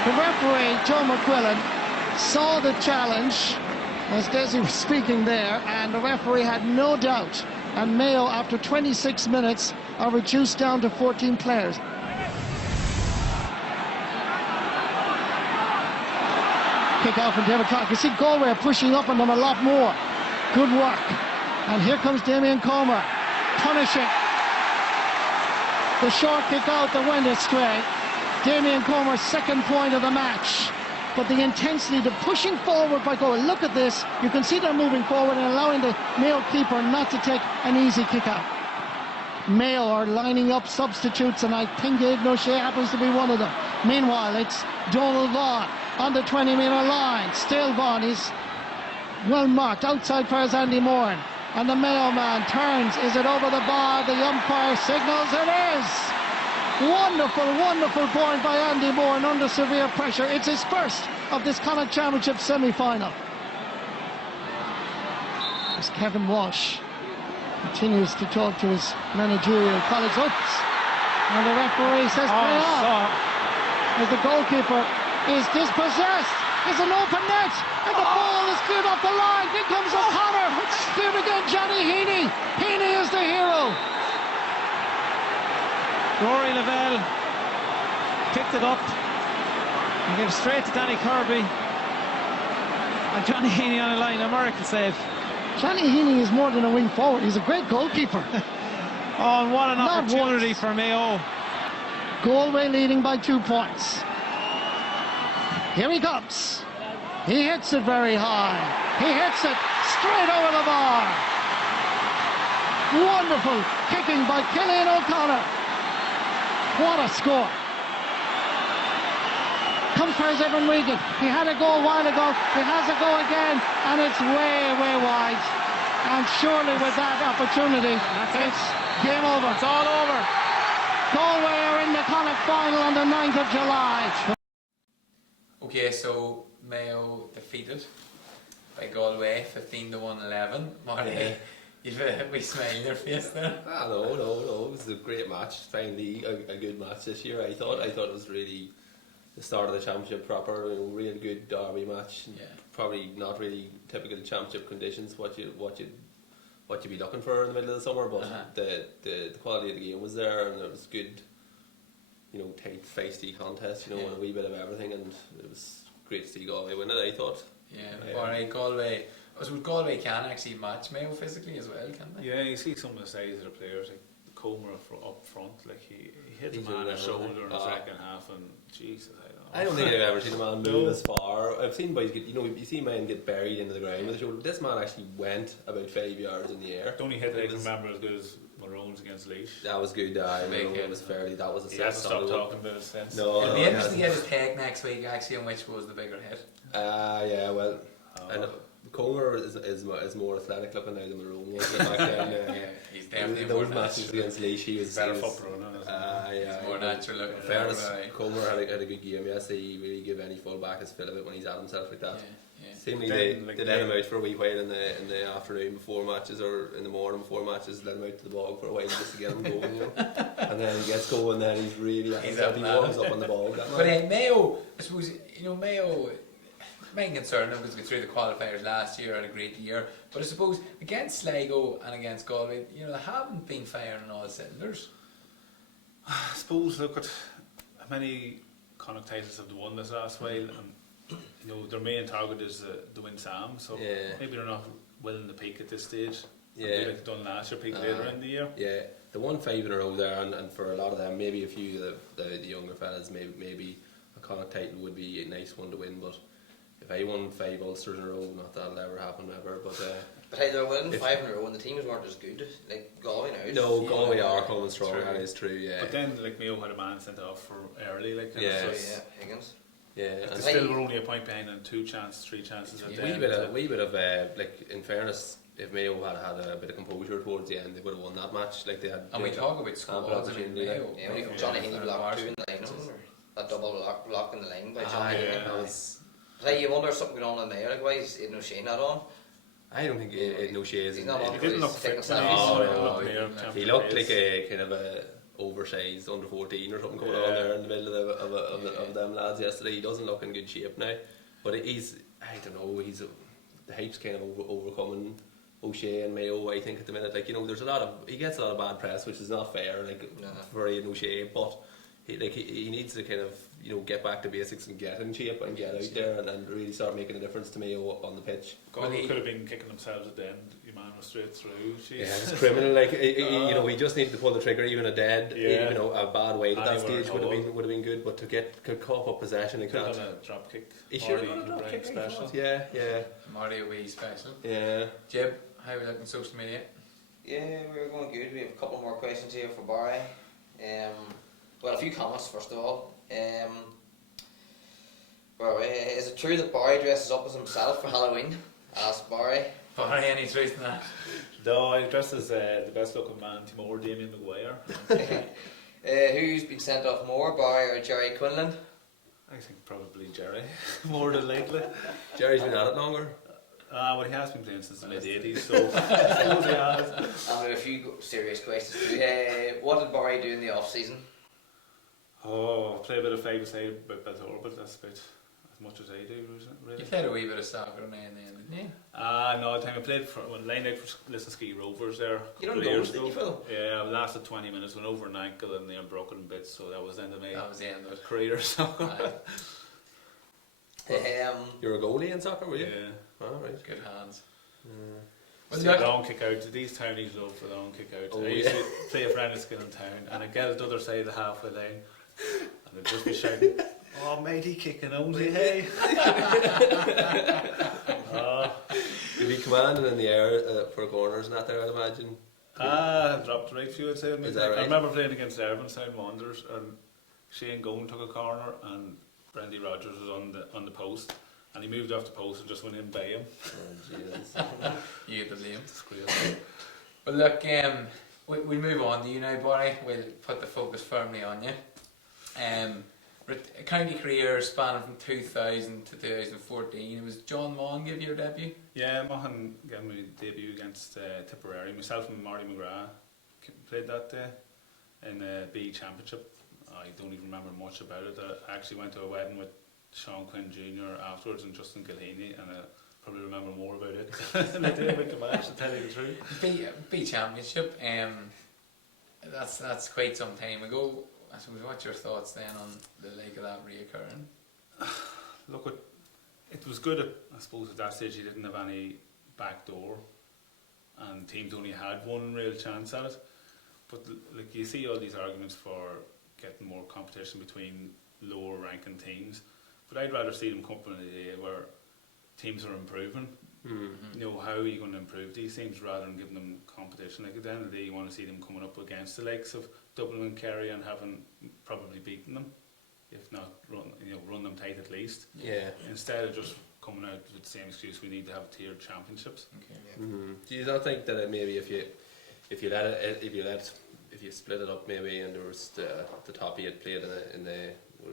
The referee, Joe McQuillan, saw the challenge as Desi was speaking there, and the referee had no doubt. And Mayo, after 26 minutes, are reduced down to 14 players. Kick out from David Clark. You see Galway are pushing up on them a lot more. Good work. And here comes Damien Comer, punishing the short kick out that went astray. Damien Comer's second point of the match. But the intensity, the pushing forward by Galway. Look at this. You can see they're moving forward and allowing the Mayo keeper not to take an easy kick out. Mayo are lining up substitutes, and I think Aidan O'Shea happens to be one of them. Meanwhile, it's Donald Vaughan on the 20-metre line. Still Vaughan is well marked. Outside for Andy Moran. And the Mayo man turns. Is it over the bar? The umpire signals it is. Wonderful, wonderful point by Andy Moran under severe pressure. It's his first of this Connacht Championship semi-final. As Kevin Walsh continues to talk to his managerial colleagues. Oops. And the referee says play on. As the goalkeeper is dispossessed. It's an open net. And the ball is cleared off the line. Here comes O'Connor. Cleared again, Johnny Heaney. Heaney is the hero. Rory Lavelle picked it up and gave it straight to Danny Kirby. And Johnny Heaney on the line, a miracle save. Johnny Heaney is more than a wing forward. He's a great goalkeeper. And what an opportunity for Mayo. Galway leading by 2 points. Here he comes. He hits it very high. He hits it straight over the bar. Wonderful kicking by Cillian O'Connor. What a score. Comes for his Evan Wigan. He had a go a while ago. He has a go again. And it's way, way wide. And surely with that opportunity, it's game over. It's all over. Galway are in the Connacht final on the 9th of July. Okay, so Mayo defeated by Galway 15-1-11. Marty, You've a wee smile on your face there. No. It was a great match. Finally, a good match this year. I thought it was really the start of the championship proper. Real good derby match. Yeah. Probably not really typical championship conditions. What you'd be looking for in the middle of the summer, but the quality of the game was there, and it was good. Tight, feisty contest. And a wee bit of everything, and it was great to see Galway win it. I thought. Yeah. Alright, Galway. Galway can actually match Mayo physically as well, can they? Yeah, you see some of the size of the players, like Comer up front, like he hit the man on the shoulder in the second half, and Jesus, I don't think I've ever seen a man move as far. I've seen boys get, you see men get buried into the ground with the shoulder. This man actually went about 5 yards in the air. The only hit I can remember as good as Maroon's against Laois. That was good. It was fairly. That was a he hasn't stopped talking about it since. No, it'll be interesting to get his take next week actually on which was the bigger hit. Yeah, well, Comer is more athletic looking now than Maroon was back then. He's definitely those matches against Laois, he was better foot runner. He's more natural looking. Fairness, Comer had a good game yesterday. He really give any full back his fill of it when he's at himself like that. Seemingly they let him out for a wee while in the afternoon before matches, or in the morning before matches. Let him out to the bog for a while just to get him going, and then he gets going. Then he's really he warms up on the ball. But Mayo, I suppose Mayo. Main concern was to go through the qualifiers last year, and a great year. But I suppose against Sligo and against Galway, they haven't been firing on all cylinders. I suppose look at how many Connacht titles have they won this last while, and their main target is to win Sam. So maybe they're not willing to peak at this stage. Maybe like done last year, peak later in the year. Yeah, they won 5 in a row there, and for a lot of them, maybe a few of the younger fellas, maybe a Connacht title would be a nice one to win, but. If I won 5 Ulsters in a row, not that'll ever happen ever. But hey, they're winning 5 in a row, and the teams weren't as good. Like Galway now. No, Galway are coming strong. That is true. Yeah. But then, like Mayo had a man sent off for early, like Higgins. Yeah, and still were only a point behind and 3 chances at the end. Wee bit of like in fairness, if Mayo had a bit of composure towards the end, they would have won that match. Like they had. And we talk about squads in Mayo. Johnny Heaney blocked 2 in the line. That double block in the line by Johnny Heaney. You wonder if something going on in Mayo, like why is Aidan O'Shea not on? I don't think Aidan O'Shea is. He's not on. He didn't look fit. He looked like a kind of a oversized under 14 or something going on there in the middle of them lads yesterday. He doesn't look in good shape now, but I don't know. The hype's kind of overcoming O'Shea and Mayo. I think at the minute, there's he gets a lot of bad press, which is not fair. For Aidan O'Shea, but. He needs to kind of get back to basics and get in shape and get out there and really start making a difference to Mayo on the pitch. Galway could have been kicking themselves at the end. Your man was straight through. Jeez. Yeah, it's criminal. He just needed to pull the trigger. Even a bad weight at that stage would have been good. But to cough up possession like that. Could have done a drop kick. He should have done a drop kick. Special. Yeah. Marty will be special. Yeah. Jib, how are we looking on social media? Yeah, we're going good. We have a couple more questions here for Barry. Well, a few comments first of all. Is it true that Barry dresses up as himself for Halloween? Asked Barry. Barry, any truth in that? No, I dressed as the best looking man, Timor Damien Maguire. Who's been sent off more, Barry or Jerry Quinlan? I think probably Jerry, more than lately. Jerry's been at it longer. Well, he has been playing since the mid-80s, so I suppose he has. And a few serious questions too. What did Barry do in the off-season? Play a bit of 5-a-side with Beltor, but that's about as much as I do, isn't it? Really? You played a wee bit of soccer now and then, didn't you? No, I played when lined out for Listonski Rovers there. You don't know, did you, Phil? Yeah, I lasted 20 minutes, went over an ankle and they broken bits, so that was the end of my career. So. You're a goalie in soccer, were you? Yeah. Oh, right. Good hands. Well, long kick out. These townies love for the long kick out. I used to play a friend of skill in town, and I'd get at the other side of the halfway line, and I'd just be shouting, "Oh, matey, kicking only, hey!" You'd be commanding in the air for corners and that there, I'd imagine. Dropped right few, I'd say. Is that right? I remember playing against Irvine Sound Wanderers, and Shane Gowan took a corner, and Brendy Rogers was on the post. And he moved off the post and just went in by him. Oh, Jesus. You get the blame. Well, look, we'll move on to you now, Barry. We'll put the focus firmly on you. county career spanning from 2000 to 2014. It was John Mon gave you your debut. Yeah, Monaghan gave me debut against Tipperary. Myself and Marty McGrath played that day in the B Championship. I don't even remember much about it. I actually went to a wedding with Sean Quinn Jr. afterwards and Justin Gilheeney, and I probably remember more about it than I did about the match, to tell you the truth. B Championship, that's quite some time ago. I suppose, what's your thoughts then on the like of that reoccurring? Look, it was good. I suppose at that stage you didn't have any back door, and teams only had one real chance at it. But like you see all these arguments for getting more competition between lower ranking teams, but I'd rather see them come from a day where teams are improving. You know, how are you going to improve these teams rather than giving them competition? Like at the end of the day, you want to see them coming up against the likes of Dublin and Kerry and having probably beaten them, if not run them tight at least. Yeah. Instead of just coming out with the same excuse, we need to have tiered championships. Okay. Do you not think that maybe if you split it up maybe, and there was the top 8 played in the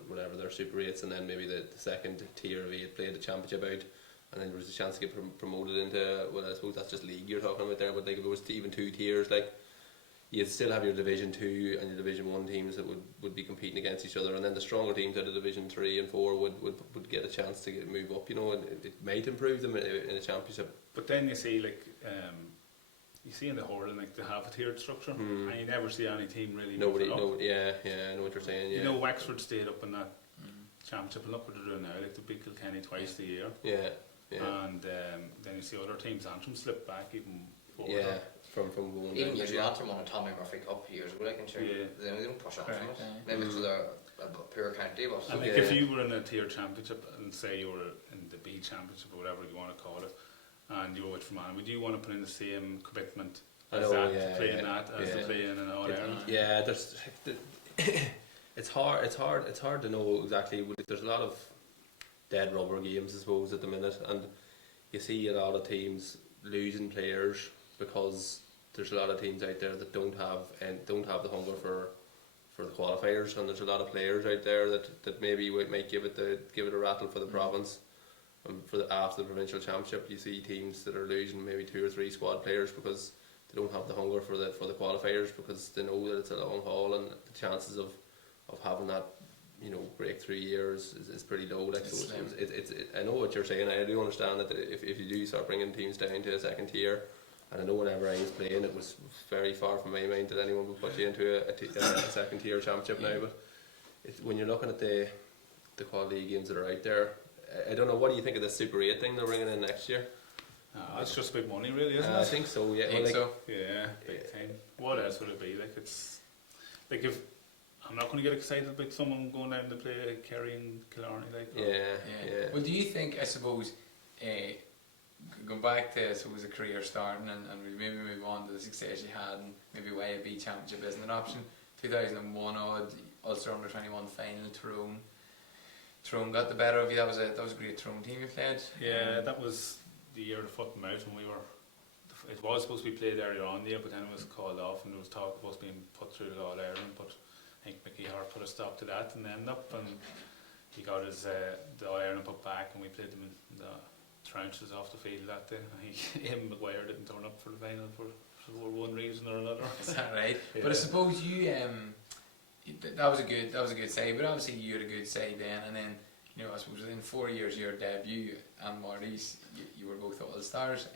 whatever their Super 8s, and then maybe the second tier of 8 played the championship out, and then there was a chance to get promoted into, well, I suppose that's just league you're talking about there, but like if it was even 2 tiers, like you'd still have your Division 2 and your Division 1 teams that would be competing against each other, and then the stronger teams out of Division 3 and 4 would get a chance to move up, you know, and it might improve them in a championship. But then you see, like, you see in the hurling, like, they have a tiered structure, and you never see any team really moving up. I know what you're saying. Yeah. You know, Wexford stayed up in that championship, and look what they're doing now. Like, they beat Kilkenny twice a year. Yeah. And then you see other teams, Antrim slip back even further. Yeah. From going even down. years Antrim won a Tommy Murphy Cup years ago, like, and sure, they don't push on from us. Maybe it's they're a poor county, but and like if you were in a tier championship and say you were in the B championship or whatever you want to call it, and you were with Fermanagh, would you want to put in the same commitment as to play in an All Ireland? Yeah, there's it's hard to know exactly. There's a lot of dead rubber games, I suppose, at the minute, and you see a lot of teams losing players because there's a lot of teams out there that don't have the hunger for the qualifiers, and there's a lot of players out there that maybe might give it a rattle for the province. After the provincial championship, you see teams that are losing maybe 2 or 3 squad players because they don't have the hunger for the qualifiers, because they know that it's a long haul, and the chances of having that, you know, breakthrough years is pretty low. Like, so I know what you're saying. I do understand that if you do start bringing teams down to a second tier, and I know whenever I was playing, it was very far from my mind that anyone would put you into a second tier championship now. But when you're looking at the quality games that are out there, I don't know, what do you think of the Super 8 thing they're bringing in next year? It's just big money, really, isn't it? I think so. Yeah, yeah, big time. What else would it be? Like, it's like, if I'm not going to get excited about someone going down to play Kerry and Killarney, like. Yeah. Well, do you think, I suppose, going back to, I suppose, a career starting, and we maybe move on to the success you had, and maybe why a B championship isn't an option. 2001 odd Ulster under 21 final, Tyrone got the better of you. That was a great Tyrone team you played. Yeah, that was the year of foot and mouth, when it was supposed to be played earlier on there, but then it was called off, and there was talk of us being put through the All Ireland, but I think Mickey Hart put a stop to that, and ended up, and he got his the All Ireland put back, and we played them in the trounces off the field that day. Him McGuire didn't turn up for the final for one reason or another. Is that right? Yeah. But I suppose you that was a good side, but obviously you had a good side then, and then, you know, I suppose within 4 years of your debut and Marty's, you were both All Stars.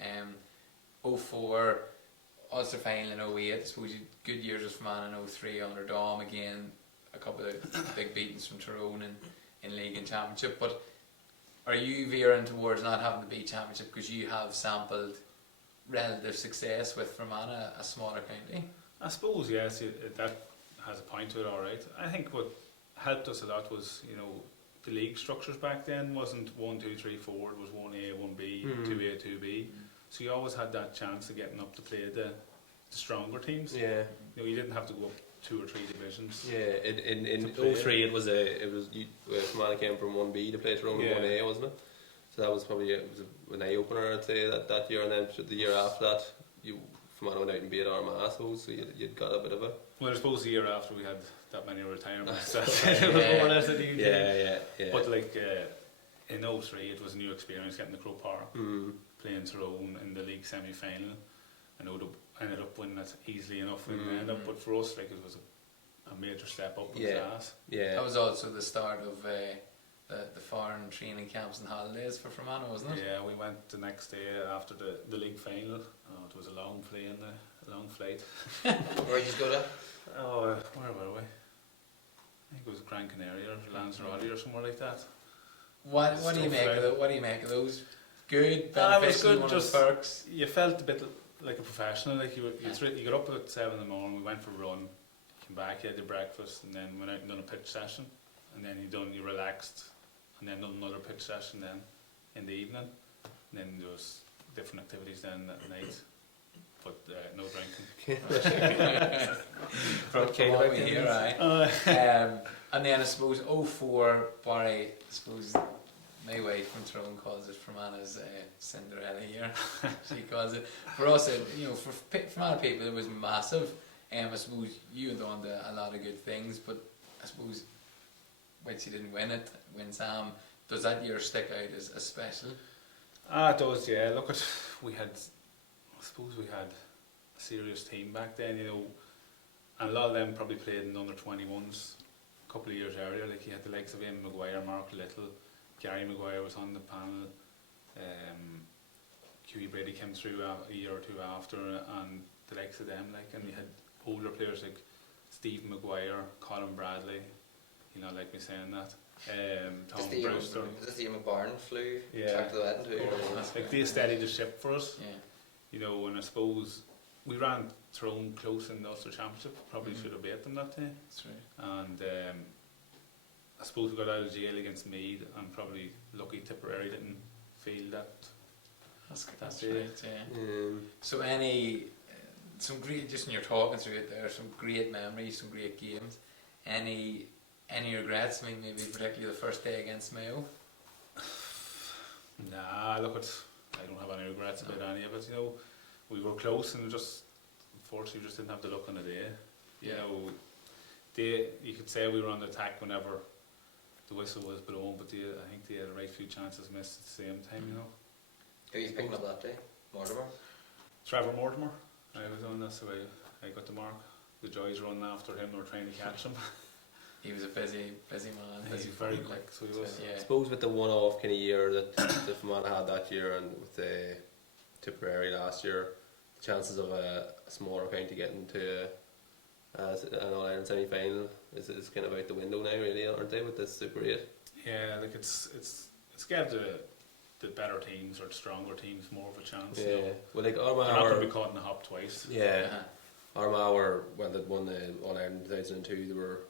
04 Ulster final in 08. I suppose you had good years with Fermanagh in 03 under Dom again, a couple of big beatings from Tyrone in league and championship. But are you veering towards not having the B championship because you have sampled relative success with Fermanagh, a smaller county? I suppose, yes, that has a point to it, alright. I think what helped us a lot was, you know, the league structures back then wasn't 1, 2, 3, 4, it was 1A, 1B, 2A, 2B. So you always had that chance of getting up to play the stronger teams. Yeah. You know, you didn't have to go up 2 or 3 divisions. Yeah, in 03 it was Fermanagh came from 1B to play Tyrone in 1A, wasn't it? So that was probably an eye opener, I'd say, that year, and then the year after that, Fermanagh went out and beat Armagh, so you'd got a bit of Well, I suppose the year after we had that many retirements, it was more or less a new Yeah. But like in 03, it was a new experience getting to Croke Park, playing Tyrone in the league semi-final, and would have ended up winning it easily enough in the end up. But for us, like, it was a major step up in class. Yeah. That was also the start of the foreign training camps and holidays for Fermanagh, wasn't it? Yeah, we went the next day after the league final. It was a long plane, a long flight. Where did you go to? Oh, where were we? I think it was Gran Canaria or Lanzarote or somewhere like that. What do you make of it? What do you make of those? Good, It was beneficial, good. one Just of the perks. you felt a bit like a professional. Like you got up at 7 in the morning. We went for a run. Came back, you had your breakfast, and then went out and done a pitch session. And then you relaxed, and then done another pitch session. Then in the evening, and then there was different activities then at night. But no drinking. From what we hear, right? And then I suppose 04, Barry, I suppose my wife from Tyrone calls it Fermanag's Cinderella year. She calls it. For us, for Fermanagh people, it was massive. I suppose you had done a lot of good things, but I suppose whilst you didn't win Sam, does that year stick out as special? It does, yeah. Look, we had a serious team back then, and a lot of them probably played in under 21s a couple of years earlier. Like, you had the likes of Ian Maguire, Mark Little, Gary Maguire was on the panel, Hughie Brady came through a year or two after, and the likes of them, like, and you had older players like Steve Maguire, Colin Bradley, like me saying that, Tom Brewster. Is this the year McBarn flew Yeah. back to the wedding too? Like, they steadied the ship for us. Yeah. And I suppose we ran Tyrone close in the Ulster Championship. Probably should have beat them that day. That's right. And I suppose we got out of jail against Meath, and probably lucky Tipperary didn't feel that. That's it. right. Yeah. So some great, just when you're talking through it, there are some great memories, some great games. Any regrets? I mean, maybe particularly the first day against Mayo. Nah, look, I don't have any regrets about any of it. We were close, and unfortunately, just didn't have the luck on the day. You could say we were on the attack whenever the whistle was blown, but I think they had a right few chances missed at the same time. Who are you picking up that day? Mortimer? Trevor Mortimer. I was on this, so I got the mark. The Joys running after him, we were trying to catch him. He was a busy man. He's very quick, so he was. Yeah. I suppose with the one-off kind of year that Fermanagh had that year, and with the Tipperary last year, the chances of a smaller county getting to an All-Ireland semi-final is kind of out the window now, really, aren't they, with this Super 8? Yeah, like it's gave the better teams or the stronger teams more of a chance. Yeah, well, like they're Armagh not going to be caught in the hop twice. Yeah, Armagh when they won the All-Ireland in 2002, they were,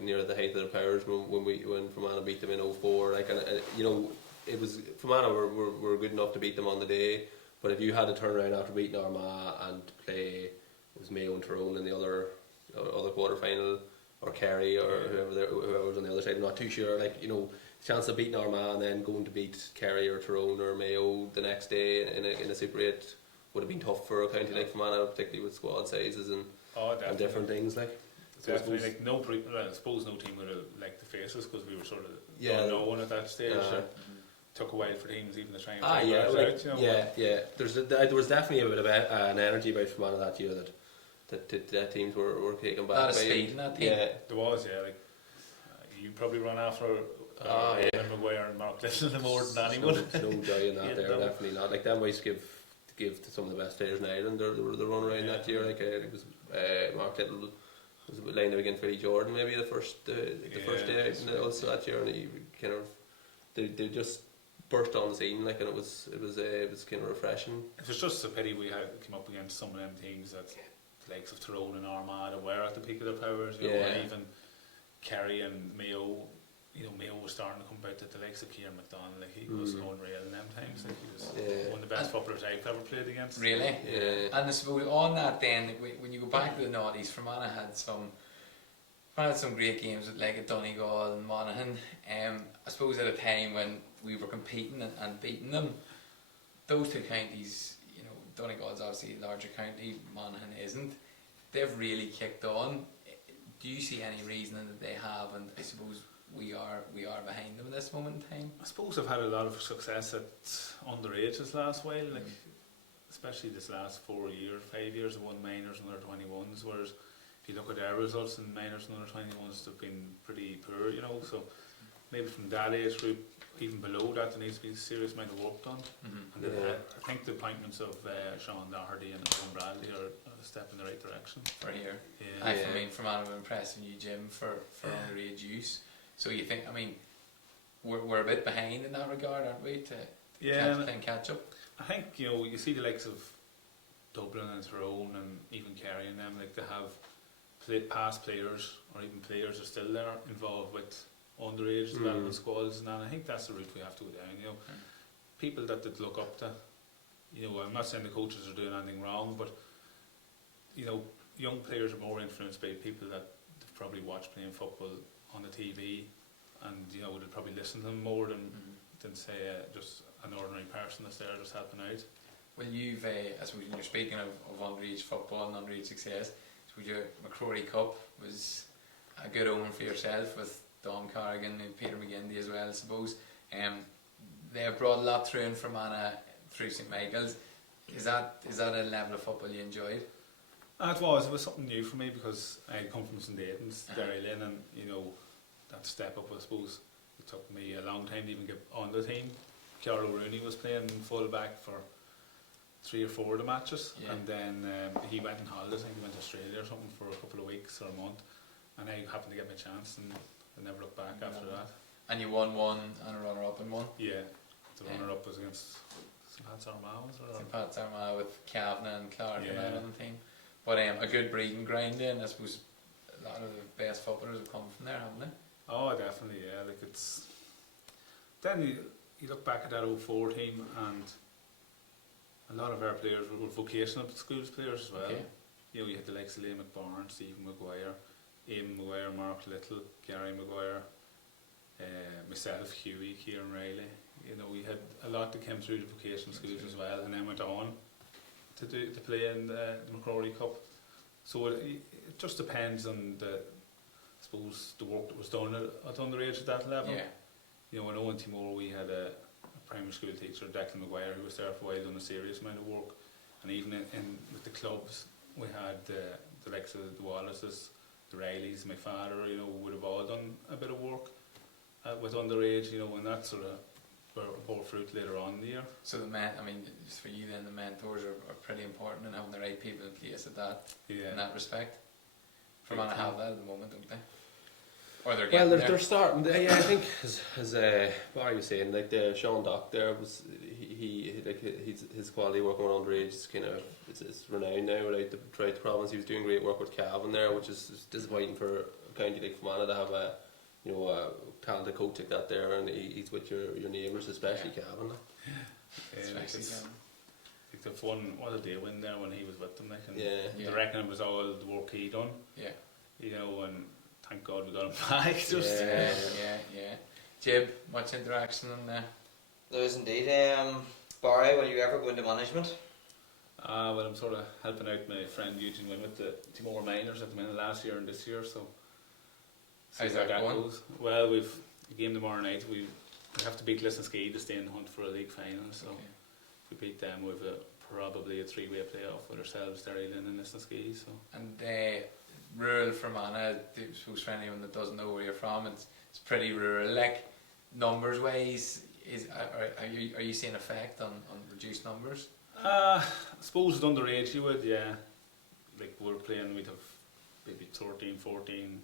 near the height of their powers when Fermanagh beat them in 04. Like, and it was Fermanagh were good enough to beat them on the day, but if you had to turn around after beating Armagh and play, it was Mayo and Tyrone in the other quarter final, or Kerry or whoever was on the other side, I'm not too sure. Like, chance of beating Armagh and then going to beat Kerry or Tyrone or Mayo the next day in a Super 8 would have been tough for a county like Fermanagh, particularly with squad sizes and different things. Like, definitely, like I suppose no team would have liked the faces, because we were sort of unknown at that stage. Took a while for teams even to try and figure it out. There was definitely a bit of an energy about Fermanagh that year that teams were taken back. A lot of speed in that team. Yeah, there was. Yeah, like you probably run after Maguire and Mark Little more than anyone. No joy in that there, definitely not. Like, them boys give to some of the best players in Ireland. The run around that year, like it was Mark Little was lined up against Philly Jordan maybe the first day out in the Ulster that year, and he kind of they just burst on the scene, like, and it was kind of refreshing. It was just a pity we had come up against some of them teams that the likes of Tyrone and Armagh were at the peak of their powers, and even Kerry and Mayo. Mayo was starting to come out at the likes of Kieran McDonald. Like, he was unreal in them times. Like, he was one of the best footballers I've ever played against. Really? Yeah. And I suppose on that then, when you go back to the noughties, Fermanagh had some great games with, like, Donegal and Monaghan. I suppose at a time when we were competing and beating them, those two counties, Donegal's obviously a larger county, Monaghan isn't. they've really kicked on. Do you see any reasoning that they have? And I suppose we are behind them at this moment in time. I suppose they've had a lot of success at underage this last while, like especially this last 4 years, 5 years, they won minors and under 21s. Whereas if you look at their results in minors and under 21s, they've been pretty poor, you know. So maybe from that age group, even below that, there needs to be a serious amount of work done. And then, I think the appointments of Sean Doherty and Owen Bradley are a step in the right direction. For here, Yeah. I mean, from I'm impressing you, Jim, for underage use. So you think, I mean, we're a bit behind in that regard, aren't we? To catch up. I think, you know, you see the likes of Dublin and Tyrone and even Kerry and them, like they have past players or even players are still there involved with underage development squads, and I think that's the route we have to go down. You know, people that they look up to. You know, I'm not saying the coaches are doing anything wrong, but you know, young players are more influenced by people that they've probably watched playing football on the TV, and you know, they'll probably listen to them more than say just an ordinary person that's there just helping out. Well, you've, I suppose when you're speaking of underage football and underage success, so your McCrory Cup was a good omen for yourself with Dom Corrigan and Peter McGindy as well, I suppose. They have brought a lot through in Fermanagh through St Michael's. Is that a level of football you enjoyed? It was something new for me because I had come from St Aidan's, Derry Lynn, and you know, that step up, I suppose it took me a long time to even get on the team. Carol Rooney was playing full back for 3 or 4 of the matches, and then he went on holidays. I think he went to Australia or something for a couple of weeks or a month, and I happened to get my chance, and I never looked back after that. And you won one and a runner-up in one? Yeah, the runner-up was against St Pat's Armagh. St Pat's Armagh with Cavan and Clark and that on the team. But a good breeding ground then. I suppose a lot of the best footballers have come from there, haven't they? Oh, definitely, yeah. Like it's then you look back at that 04 team, and a lot of our players were vocational schools players as well. Okay. You know, you had the likes of Liam McBarn, Stephen Maguire, Eamon Maguire, Mark Little, Gary Maguire, myself, Hughie, Kieran Riley. You know, we had a lot that came through the vocational schools as well, and then went on to play in the McCrory Cup. So it just depends on I suppose the work that was done at underage at that level. Yeah. You know, in Owen Timor we had a primary school teacher, Declan Maguire, who was there for a while, done a serious amount of work. And even in with the clubs, we had the likes of the Wallaces, the Rileys, my father, you know, would have all done a bit of work with underage, you know, and that sort of bore fruit later on in the year. So just for you then, the mentors are pretty important in having the right people in place in that respect. Fermanagh have that at the moment, don't they? Or they're getting there. They're starting. Yeah, I think as Barry was saying, like the Sean Dock there was his quality working on underage is kind of it's renowned now. Right, throughout the province, he was doing great work with Cavan there, which is disappointing for a county like Fermanagh to have a talented coach like that there, and he's with your neighbours, especially Cavan. Like the fun, what did they win there when he was with them? Like, and yeah. I reckon it was all the work he done. Yeah. You know, and thank God we got him back. Yeah. Jib, much interaction on there? There is indeed. Barry, will you ever go into management? Well, I'm sort of helping out my friend Eugene Wynn with the Timor Minors at the minute, last year and this year, so how's that going? Goes. Well, we've a game tomorrow night. We have to beat Lisnaskea to stay in the hunt for a league final, so if we beat them, we've probably a 3-way playoff with ourselves, Derry Lynn and Lisnaskea. So. And rural Fermanagh, I suppose for anyone that doesn't know where you're from, it's pretty rural. Like numbers wise, are you seeing effect on reduced numbers? I suppose at underage you would, yeah. Like we're playing, we'd have maybe 13, 14,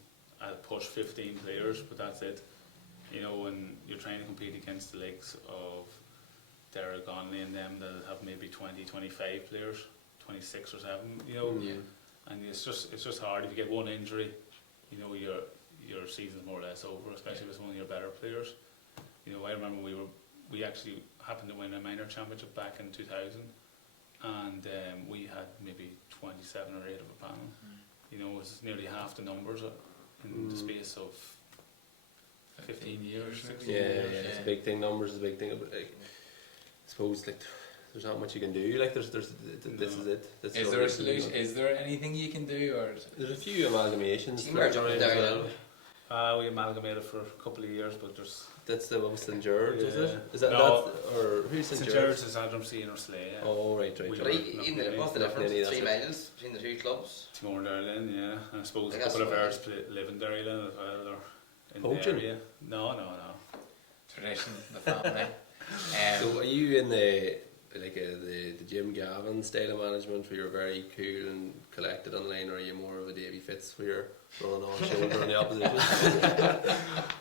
push 15 players, but that's it. You know, when you're trying to compete against the likes of Derek Gonley and them, they'll have maybe 20, 25 players, 26 or 7, you know. Yeah. And it's just hard. If you get one injury, you know, your season's more or less over, especially if it's one of your better players. You know, I remember we actually happened to win a minor championship back in 2000, and we had maybe 27 or 8 of a panel. You know, it was nearly half the numbers in the space of 15 years, 16 years. Yeah, it's a big thing. Numbers is a big thing. But I suppose like there's not much you can do. Like this is it. Is there a solution? Is there anything you can do, or there's a few amalgamations? Team are jumping down now. We amalgamated for a couple of years, but there's that's the one St George, is it? Is that no, that or who's St St George? George is Adamsey and Slay. Yeah. Oh right. We But what's the difference? 3 miles between the two clubs. Timor Darlin, yeah. And I suppose I a guess couple of so. ours live in Darlin as well, or in Poaching? the area. No. tradition, the family? So are you in the Jim Cavan style of management where you're very cool and collected online, or are you more of a Davy Fitz where you're running on shoulder on the opposition?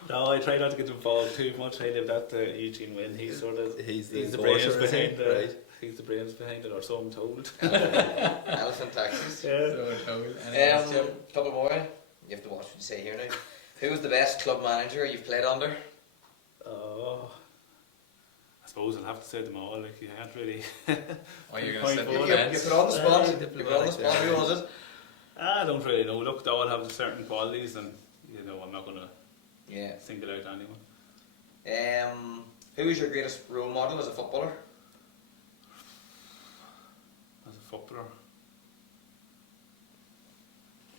No, I try not to get involved too much. I leave that to Eugene Wynn. He's the brains enforcer, behind it. right? He's the brains behind it, or so I'm told. Elephant taxis. Yeah. So we're told. Couple more. You have to watch what you say here now. Who was the best club manager you've played under? Oh, I suppose I'll have to say them all. Like you can't really. Oh, you're going to sit You the put fence? on the spot. You put on the spot. Who was it? I don't really know. Look, they all have certain qualities, and I'm not going to single out anyone. Who was your greatest role model as a footballer? As a footballer,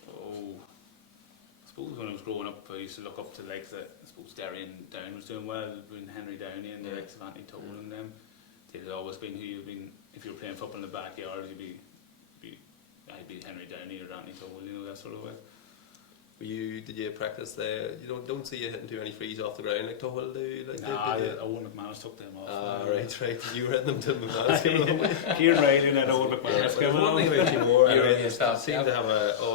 I suppose when I was growing up, I used to look up to I suppose Derry and Down was doing well, when Henry Downey and the likes of Anthony Toll and them. They'd always been who you've been. If you were playing football in the backyard, I'd be Henry Downey or Anthony Toll, that sort of way. Did you practice there? You don't see you hitting too many frees off the ground like Tuchel do? Owen McManus took them off. Right. You were hitting them to McManus came along. Kieran Riley and Owen McManus came along. One thing about Timor, seem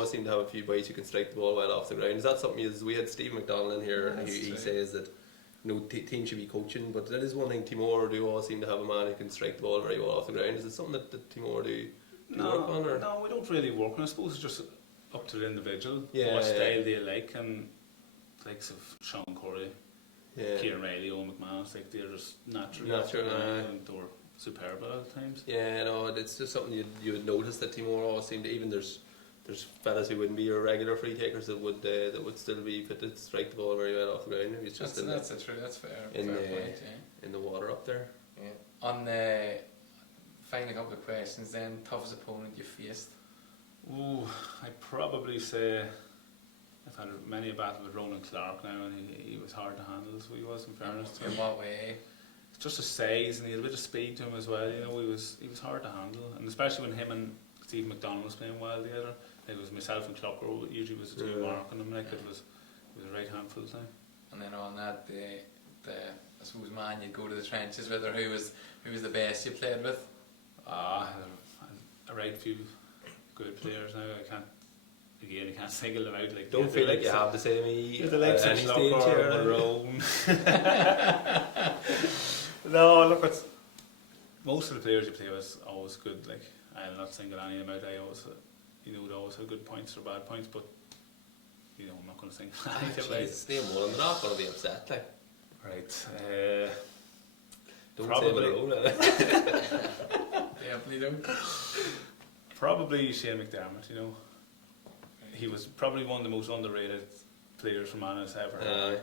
seem to have a few boys who can strike the ball well off the ground. Is that something? We had Steve McDonald in here, and he says that teams should be coaching, but that is one thing. Timor do all seem to have a man who can strike the ball very well off the ground. Is it something that Timor do work on? Or? No, we don't really work on it. I suppose it's just up to the individual, Yeah, what style they like, and likes of Sean Corey, Kieran Riley, Owen McManus, they're just natural, and they were superb at all times. Yeah, no, it's just something you would notice that Timor always seem to, even there's fellas who wouldn't be your regular free takers that would still be fit to strike the ball very well off the ground. It's just that's fair point. In the water up there. Yeah. On the final couple of questions, then toughest opponent you faced. Ooh, I'd probably say I've had many a battle with Ronan Clark now, and he was hard to handle, so he was, in fairness to him. In what way? It's just his size, and he had a bit of speed to him as well. He was hard to handle, and especially when him and Steve McDonald was playing well together. It was myself and Clocker usually was the two marking him. It was a right handful of time. And then on that, the I suppose man, you'd go to the trenches with, or who was the best you played with? A right few good players now. I can't single them out. Don't feel like you have to say me the likes of any stage here. Monroe. No, look, most of the players you play with are always good. I'll not single any of them out. I always, they always have good points or bad points, but I'm not going to single any of them out. Stay one, they're not going to be upset. Right. Don't probably. say Monroe. Yeah, please don't. Probably Shane McDermott, He was probably one of the most underrated players from Anna's ever had.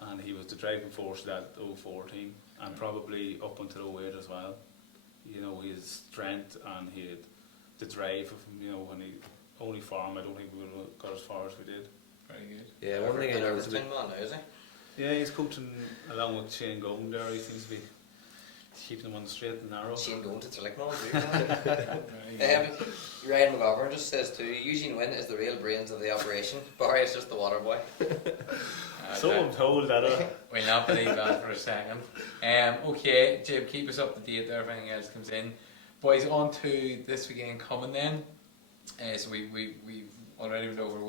And he was the driving force of that 04 team, and probably up until 08 as well. His strength, and he had the drive of him, when he only farm, I don't think we would have got as far as we did. Very good. Yeah, one thing I know is a bit... Man now, is he? Yeah, he's coaching along with Shane Gomes there. He seems to be keeping them on the straight and narrow. Shane Gomes, it's like man too. Ryan McGovern just says too, Eugene Wynn is the real brains of the operation. Barry is just the water boy. So I'm told that. We'll not believe that for a second. Okay, Jim, keep us up to date there if anything else comes in. Boys, on to this weekend coming then. So we've already went over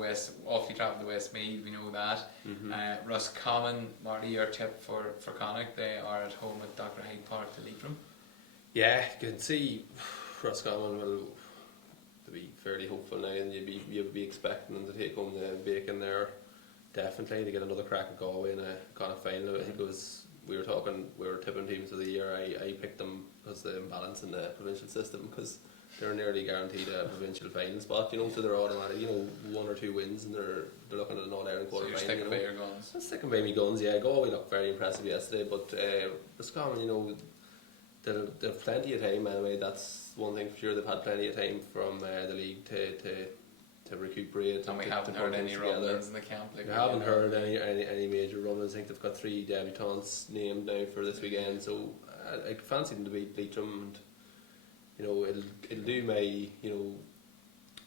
awfully trapped the Westmeath, we know that. Roscommon, Marty, your tip for Connacht, they are at home at Dr. Hyde Park to Leitrim. Yeah, you can see Roscommon will be fairly hopeful now, and you'd be expecting them to take home the bacon there. Definitely to get another crack at Galway in a kind of final. I think it was we were tipping teams of the year. I picked them because the imbalance in the provincial system, because they're nearly guaranteed a provincial final spot. So they're automatic. 1 or 2 wins, and they're looking at an All-Ireland quarter final. So you're sticking by your guns. I'm sticking by my guns. Yeah, Galway looked very impressive yesterday, but Roscommon, they've plenty of time anyway. That's one thing for sure. They've had plenty of time from the league to recuperate. And we to haven't put heard things any together. rumblings in the camp. Like We haven't heard any major rumblings. I think they've got 3 debutants named now for this weekend. So I fancy them to beat Leitrim, and it'll do my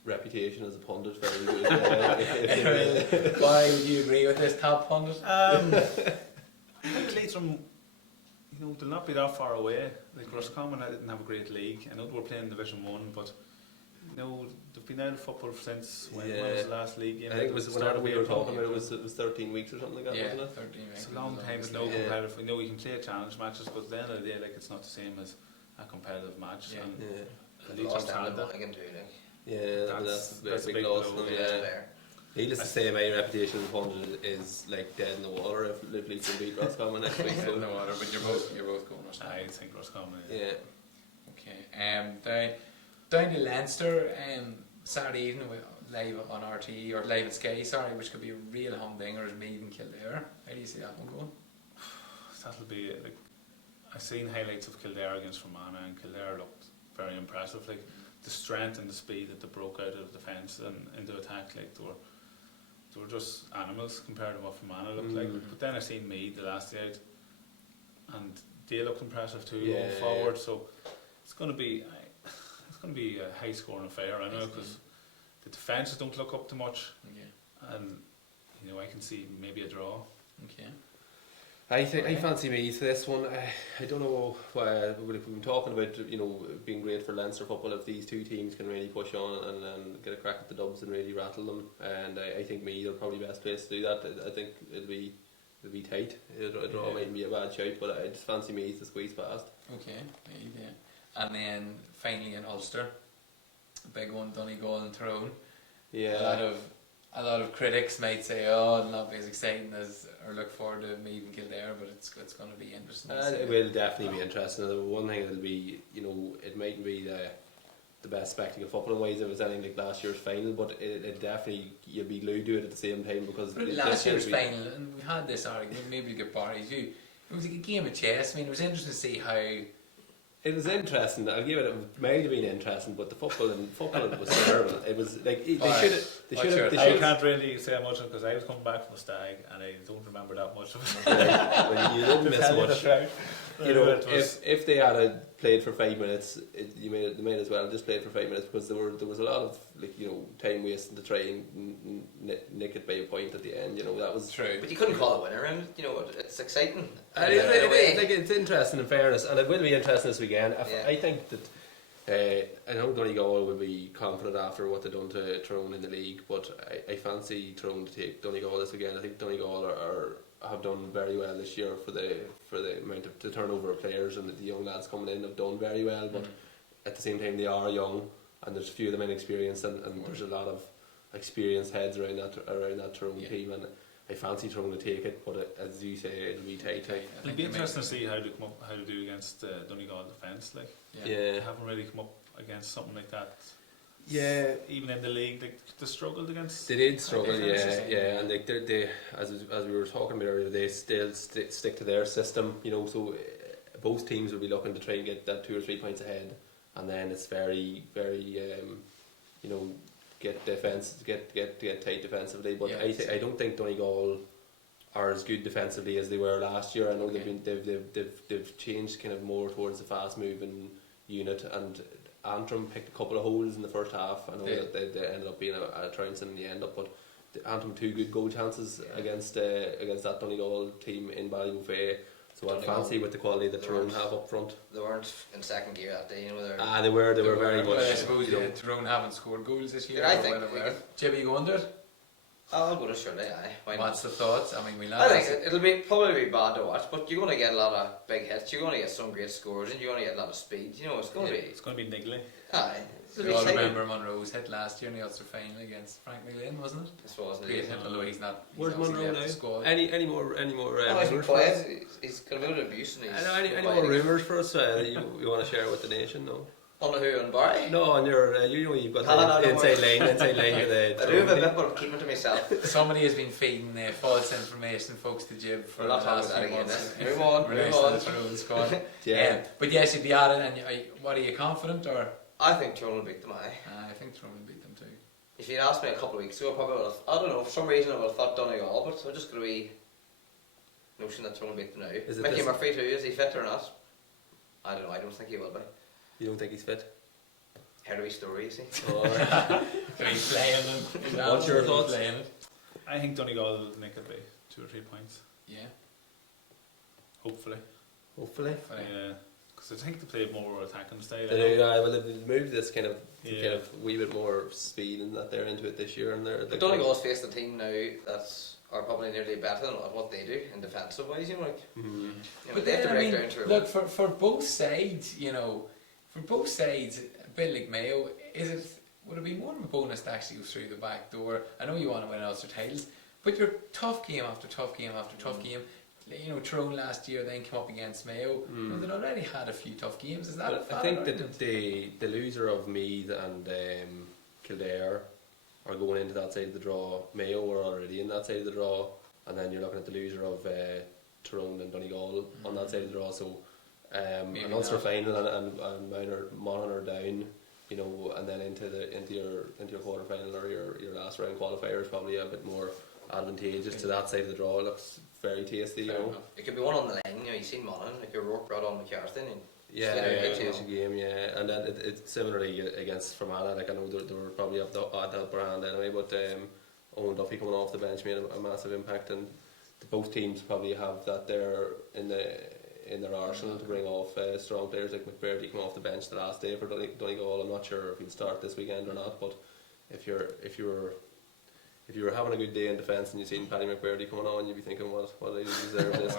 reputation as a pundit very good. Why would you agree with this top pundit? I think Leitrim, they'll not be that far away. Like Roscommon didn't have a great league. I know they were playing Division 1, but they've been out of football since when was the last league game? I think it was whenever we were talking about it was 13 weeks or something like that, Yeah, wasn't it? 13 weeks. It's a long time, it's no competitive. We know you can play challenge matches, but at the end of the day, like, it's not the same as a competitive match. Yeah. And They've lost Leitrim's down to had that. Monaghan too, like. Yeah, that's a big loss. blow, There. Needless to say, my reputation as a pundit is like dead in the water if Leitrim beat Roscommon next week. In So. the water, but you're both going or something. I think Roscommon. Yeah. Okay. Down to Leinster, Saturday evening live on RTE or live at Sky, which could be a real humdinger as Meath and Kildare. How do you see that one going? That'll be like, I've seen highlights of Kildare against Fermanagh, and Kildare looked very impressive. Like the strength and the speed that they broke out of defence and into attack, like they were just animals compared to what Fermanagh looked like. But then I seen Meath the last day out, and they looked impressive too going forward. So it's going to be a high scoring affair. I know, because the defences don't look up to much, and I can see maybe a draw. Okay. I fancy Meath for this one. I don't know why we've been talking about being great for Leinster football if these two teams can really push on and get a crack at the Dubs and really rattle them. And I think Meath are probably best placed to do that. I think it'll be tight. A draw mightn't be a bad shout, but I just fancy Meath to squeeze past. Okay, yeah. And then finally in Ulster, a big one, Donegal and Tyrone. Yeah. A lot of critics might say, it'll not be as exciting as, or look forward to Meath and Kildare, but it's going to be interesting. It will definitely be interesting. The one thing that'll be, it mightn't be the best spectacle football wise if it was anything like last year's final, but it definitely, you'll be glued to it at the same time because last year's final, and we had this argument, maybe we get Barry's view. It was like a game of chess. I mean, it was interesting to see how. It was interesting. I'll give it might have been interesting, but the football was terrible. It was like they should have. I can't really say much because I was coming back from the stag and I don't remember that much of it. Well, you didn't miss much. If they had played for 5 minutes, they might as well just played for 5 minutes because there was a lot of time wasting to try and nick it by a point at the end. That was true. But you couldn't call a winner, and it's exciting. It's interesting in fairness, and it will be interesting this weekend. I think that I know Donegal will be confident after what they've done to Tyrone in the league, but I fancy Tyrone to take Donegal this weekend. I think Donegal have done very well this year for the amount of the turnover of players, and the young lads coming in have done very well. But at the same time, they are young, and there's a few of them inexperienced, and there's a lot of experienced heads around that Tyrone team, and I fancy Tyrone to take it. But as you say, it'll be tight. It'll be interesting to see how to do against Donegal defence. Like, they haven't really come up against something like that. Yeah, even in the league, they struggled against. They did struggle, yeah, and they as we were talking about earlier, they still stick to their system, So both teams will be looking to try and get that 2 or 3 points ahead, and then it's very, very, get tight defensively. But I don't think Donegal are as good defensively as they were last year. I know they've changed kind of more towards the fast moving unit, and Antrim picked a couple of holes in the first half. I know that they ended up being a trouncing in the end up, but Antrim 2 good goal chances against that Donegal team in Ballybofey. So I fancy with the quality that Tyrone have up front. They weren't in second gear that day, They were very much. Well, I suppose Tyrone haven't scored goals this year. I think. Jimmy, you go under it? I'll go to surely, aye. What's the thoughts? I mean, I think it'll probably be bad to watch, but you're going to get a lot of big hits. You're going to get some great scores, and you're going to get a lot of speed. It's going to be niggly. Aye. We all remember Monroe's hit last year in the Ulster final against Frank McLean, wasn't it? This wasn't great hit, although he's not. Where's Monroe now? Any more? He's been quiet. He's got a bit of abuse. Any more rumours for us? You want to share with the nation? No. On who and Barry? No, on your, you've got the inside line of the I do have a bit, but I'm keeping it to myself. Somebody has been feeding false information, folks, to Jib for We're the not talking last about few that months. again. Move on. Relation to the Tyrone squad. But yes, you'd be at it, and what are you confident, or? I think Tyrone will beat them, I think Tyrone will beat them too. If you'd asked me a couple of weeks ago, I probably would have, I don't know, for some reason I would have thought Donegal, but I'm just going to be notion that Tyrone will beat them now. Mickey Murphy too, is he fit or not? I don't know, I don't think he will be. You don't think he's fit? Heard of his story, you see. So he's playing them. What's your thoughts? I think Donegal will nick it by 2 or 3 points. Yeah. Hopefully. Yeah. Because I think they play more attacking style. Well, they've moved this kind of wee bit more speed and that they're into it this year, and they're. But Donegal's faced a team now that are probably nearly better than what they do in defensive wise, you know, like. Mm-hmm. But they have to then, break down through. look, for both sides, for both sides, a bit like Mayo, would it be more of a bonus to actually go through the back door? I know you want to win Ulster titles, but you're tough game after tough game after tough game. Tyrone last year then came up against Mayo. They'd already had a few tough games. Is that? I think that the loser of Meath and Kildare are going into that side of the draw. Mayo were already in that side of the draw, and then you're looking at the loser of Tyrone and Donegal on that side of the draw. So an Ulster final and Monaghan are down, and then into your quarter final or your last round qualifiers probably a bit more advantageous to that side of the draw. It looks very tasty, It could be one on the line, you've seen Monaghan, like your Rourke brought on McCarthy. It's a game, and then it's similarly against Fermanagh. Like I know they were probably at the upper hand anyway, but Owen Duffy coming off the bench made a massive impact, and both teams probably have that there in their arsenal to bring off strong players like McBurney coming off the bench the last day for Donegal. I'm not sure if he'll start this weekend or not, but if you were having a good day in defence and you've seen Paddy McBurney coming on, you'd be thinking, what do they deserve this?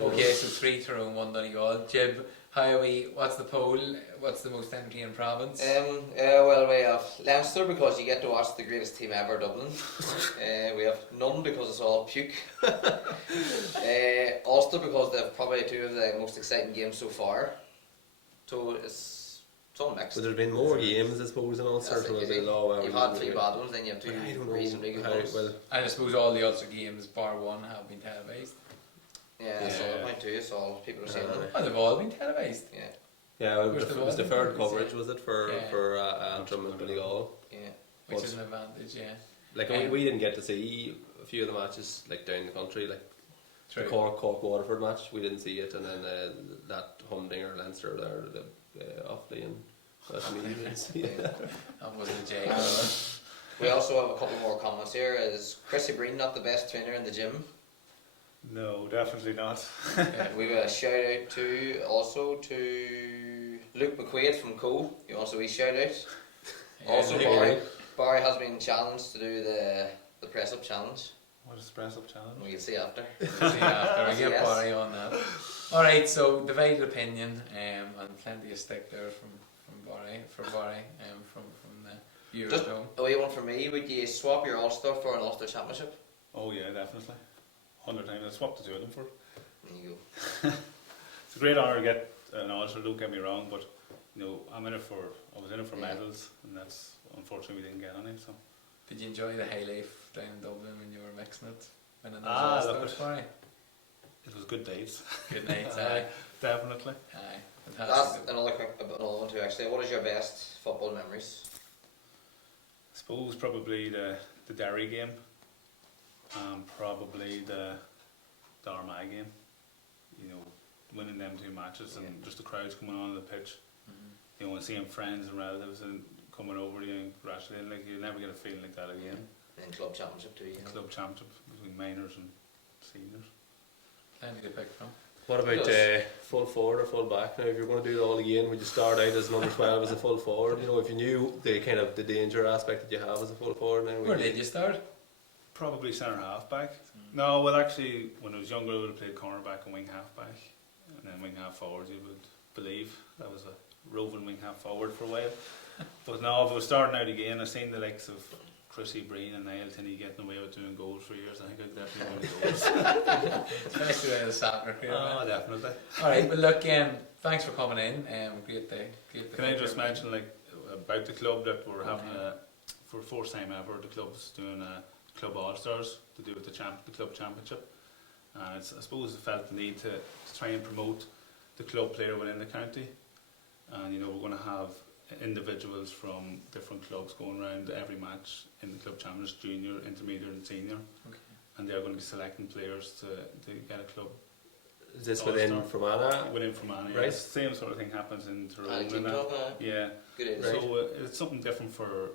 Okay, so 3 Tyrone, 1 Donegal. Jib, what's the poll? What's the most entertaining province? Well, we have Leinster because you get to watch the greatest team ever, Dublin. We have none because it's all puke. Ulster because they've probably 2 of the most exciting games so far. So it's all mixed. But there's been more games, I suppose, in Ulster. So you've had 3 bad ones, then you have 2 reasonably good ones. And I suppose all the Ulster games, bar 1, have been televised. Yeah, that's all the point too. It's all people are saying. Oh, they've all been televised. Yeah, well, it was deferred coverage, was it, for Antrim and Donegal? Yeah. Which is an advantage, yeah. Like we didn't get to see a few of the matches like down the country, like the Cork Waterford match. We didn't see it, and then that Humdinger Leinster there, the Offaly and Westmeath. That wasn't a J. We also have a couple more comments here. Is Chrissy Breen not the best trainer in the gym? No, definitely not. We have a shout out to Luke McQuaid from Co. He wants a wee shout out. Also, Barry has been challenged to do the press up challenge. What is the press up challenge? We can see after. We get Barry on that. Alright, so divided opinion, and plenty of stick there from Barry, from the viewers. Just a wee one for me, would you swap your Ulster for an Ulster Championship? Oh yeah, definitely. 100 times. I swapped the 2 of them for. There you go. It's a great honour to get an Ulster, don't get me wrong, but I was in it for medals, and that's unfortunately we didn't get any. So. Did you enjoy the high life down in Dublin when you were mixing it? Look, it was good days. Good nights, aye. Definitely. Aye. That's another one too actually. What is your best football memories? I suppose probably the Derry game, and probably the Armagh game. Winning them 2 matches and just the crowds coming on the pitch. And seeing friends and relatives and coming over you and congratulating, like you never get a feeling like that again. And club championship too. Club championship between minors and seniors. Plenty to pick from. What about full forward or full back? Now, if you're going to do it all again, would you start out as number 12 as a full forward? If you knew the danger aspect that you have as a full forward. Now, where did you start? Probably centre half back. No, well actually, when I was younger, I would have played cornerback and wing half back, and then wing half forward. You would believe that was a roving wing half forward for a while. But now, if I was starting out again, I've seen the likes of Chrissy Breen and Niall Tinney getting away with doing goals for years, I think I'd definitely win the goals. Especially with the soccer career. Oh, definitely. Alright, well look, thanks for coming in. Great day. Can I just mention about the club that we're having for the first time ever, the club's doing a club all-stars to do with the club championship, and I suppose it felt the need to try and promote the club player within the county, and we're going to have individuals from different clubs going around every match in the club championships, junior, intermediate and senior, and they're going to be selecting players to get a club. Is this within Fermanagh? Within Fermanagh, right? yes. Same sort of thing happens in Tyrone. Yeah. Good. So it's something different for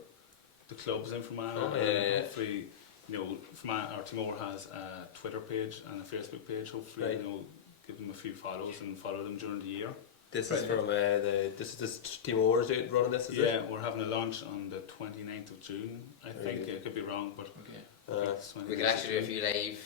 the clubs in Fermanagh. Hopefully, Fermanagh or Timor has a Twitter page and a Facebook page. Hopefully, give them a few follows and follow them during the year. This is from this Timor's running this, is it? Yeah, we're having a launch on the 29th of June. I think it could be wrong, but we could actually do a few live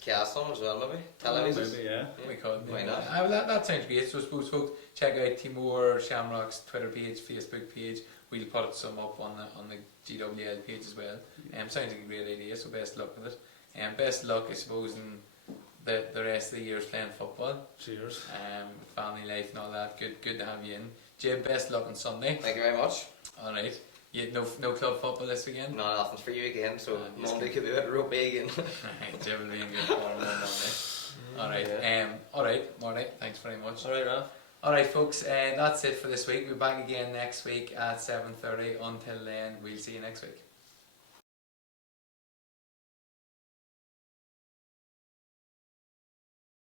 casts on as well, maybe television. Maybe, yeah. We could. Why not? That sounds great. So I suppose folks check out Timor Shamrock's Twitter page, Facebook page. We'll put some up on the GWL page as well. Sounds like a great idea. So best luck with it. Best luck, I suppose, in the rest of the year's playing football. Cheers. Family life and all that. Good to have you in. Jim, best luck on Sunday. Thank you very much. All right. You no club football this weekend? No, nothing for you again. So Monday could be a bit rugby again. Right, Jim will be in good form on Monday. All right. All right, Marty. Thanks very much. All right, Ralph. All right, folks. That's it for this week. We'll be back again next week at 7:30. Until then, we'll see you next week.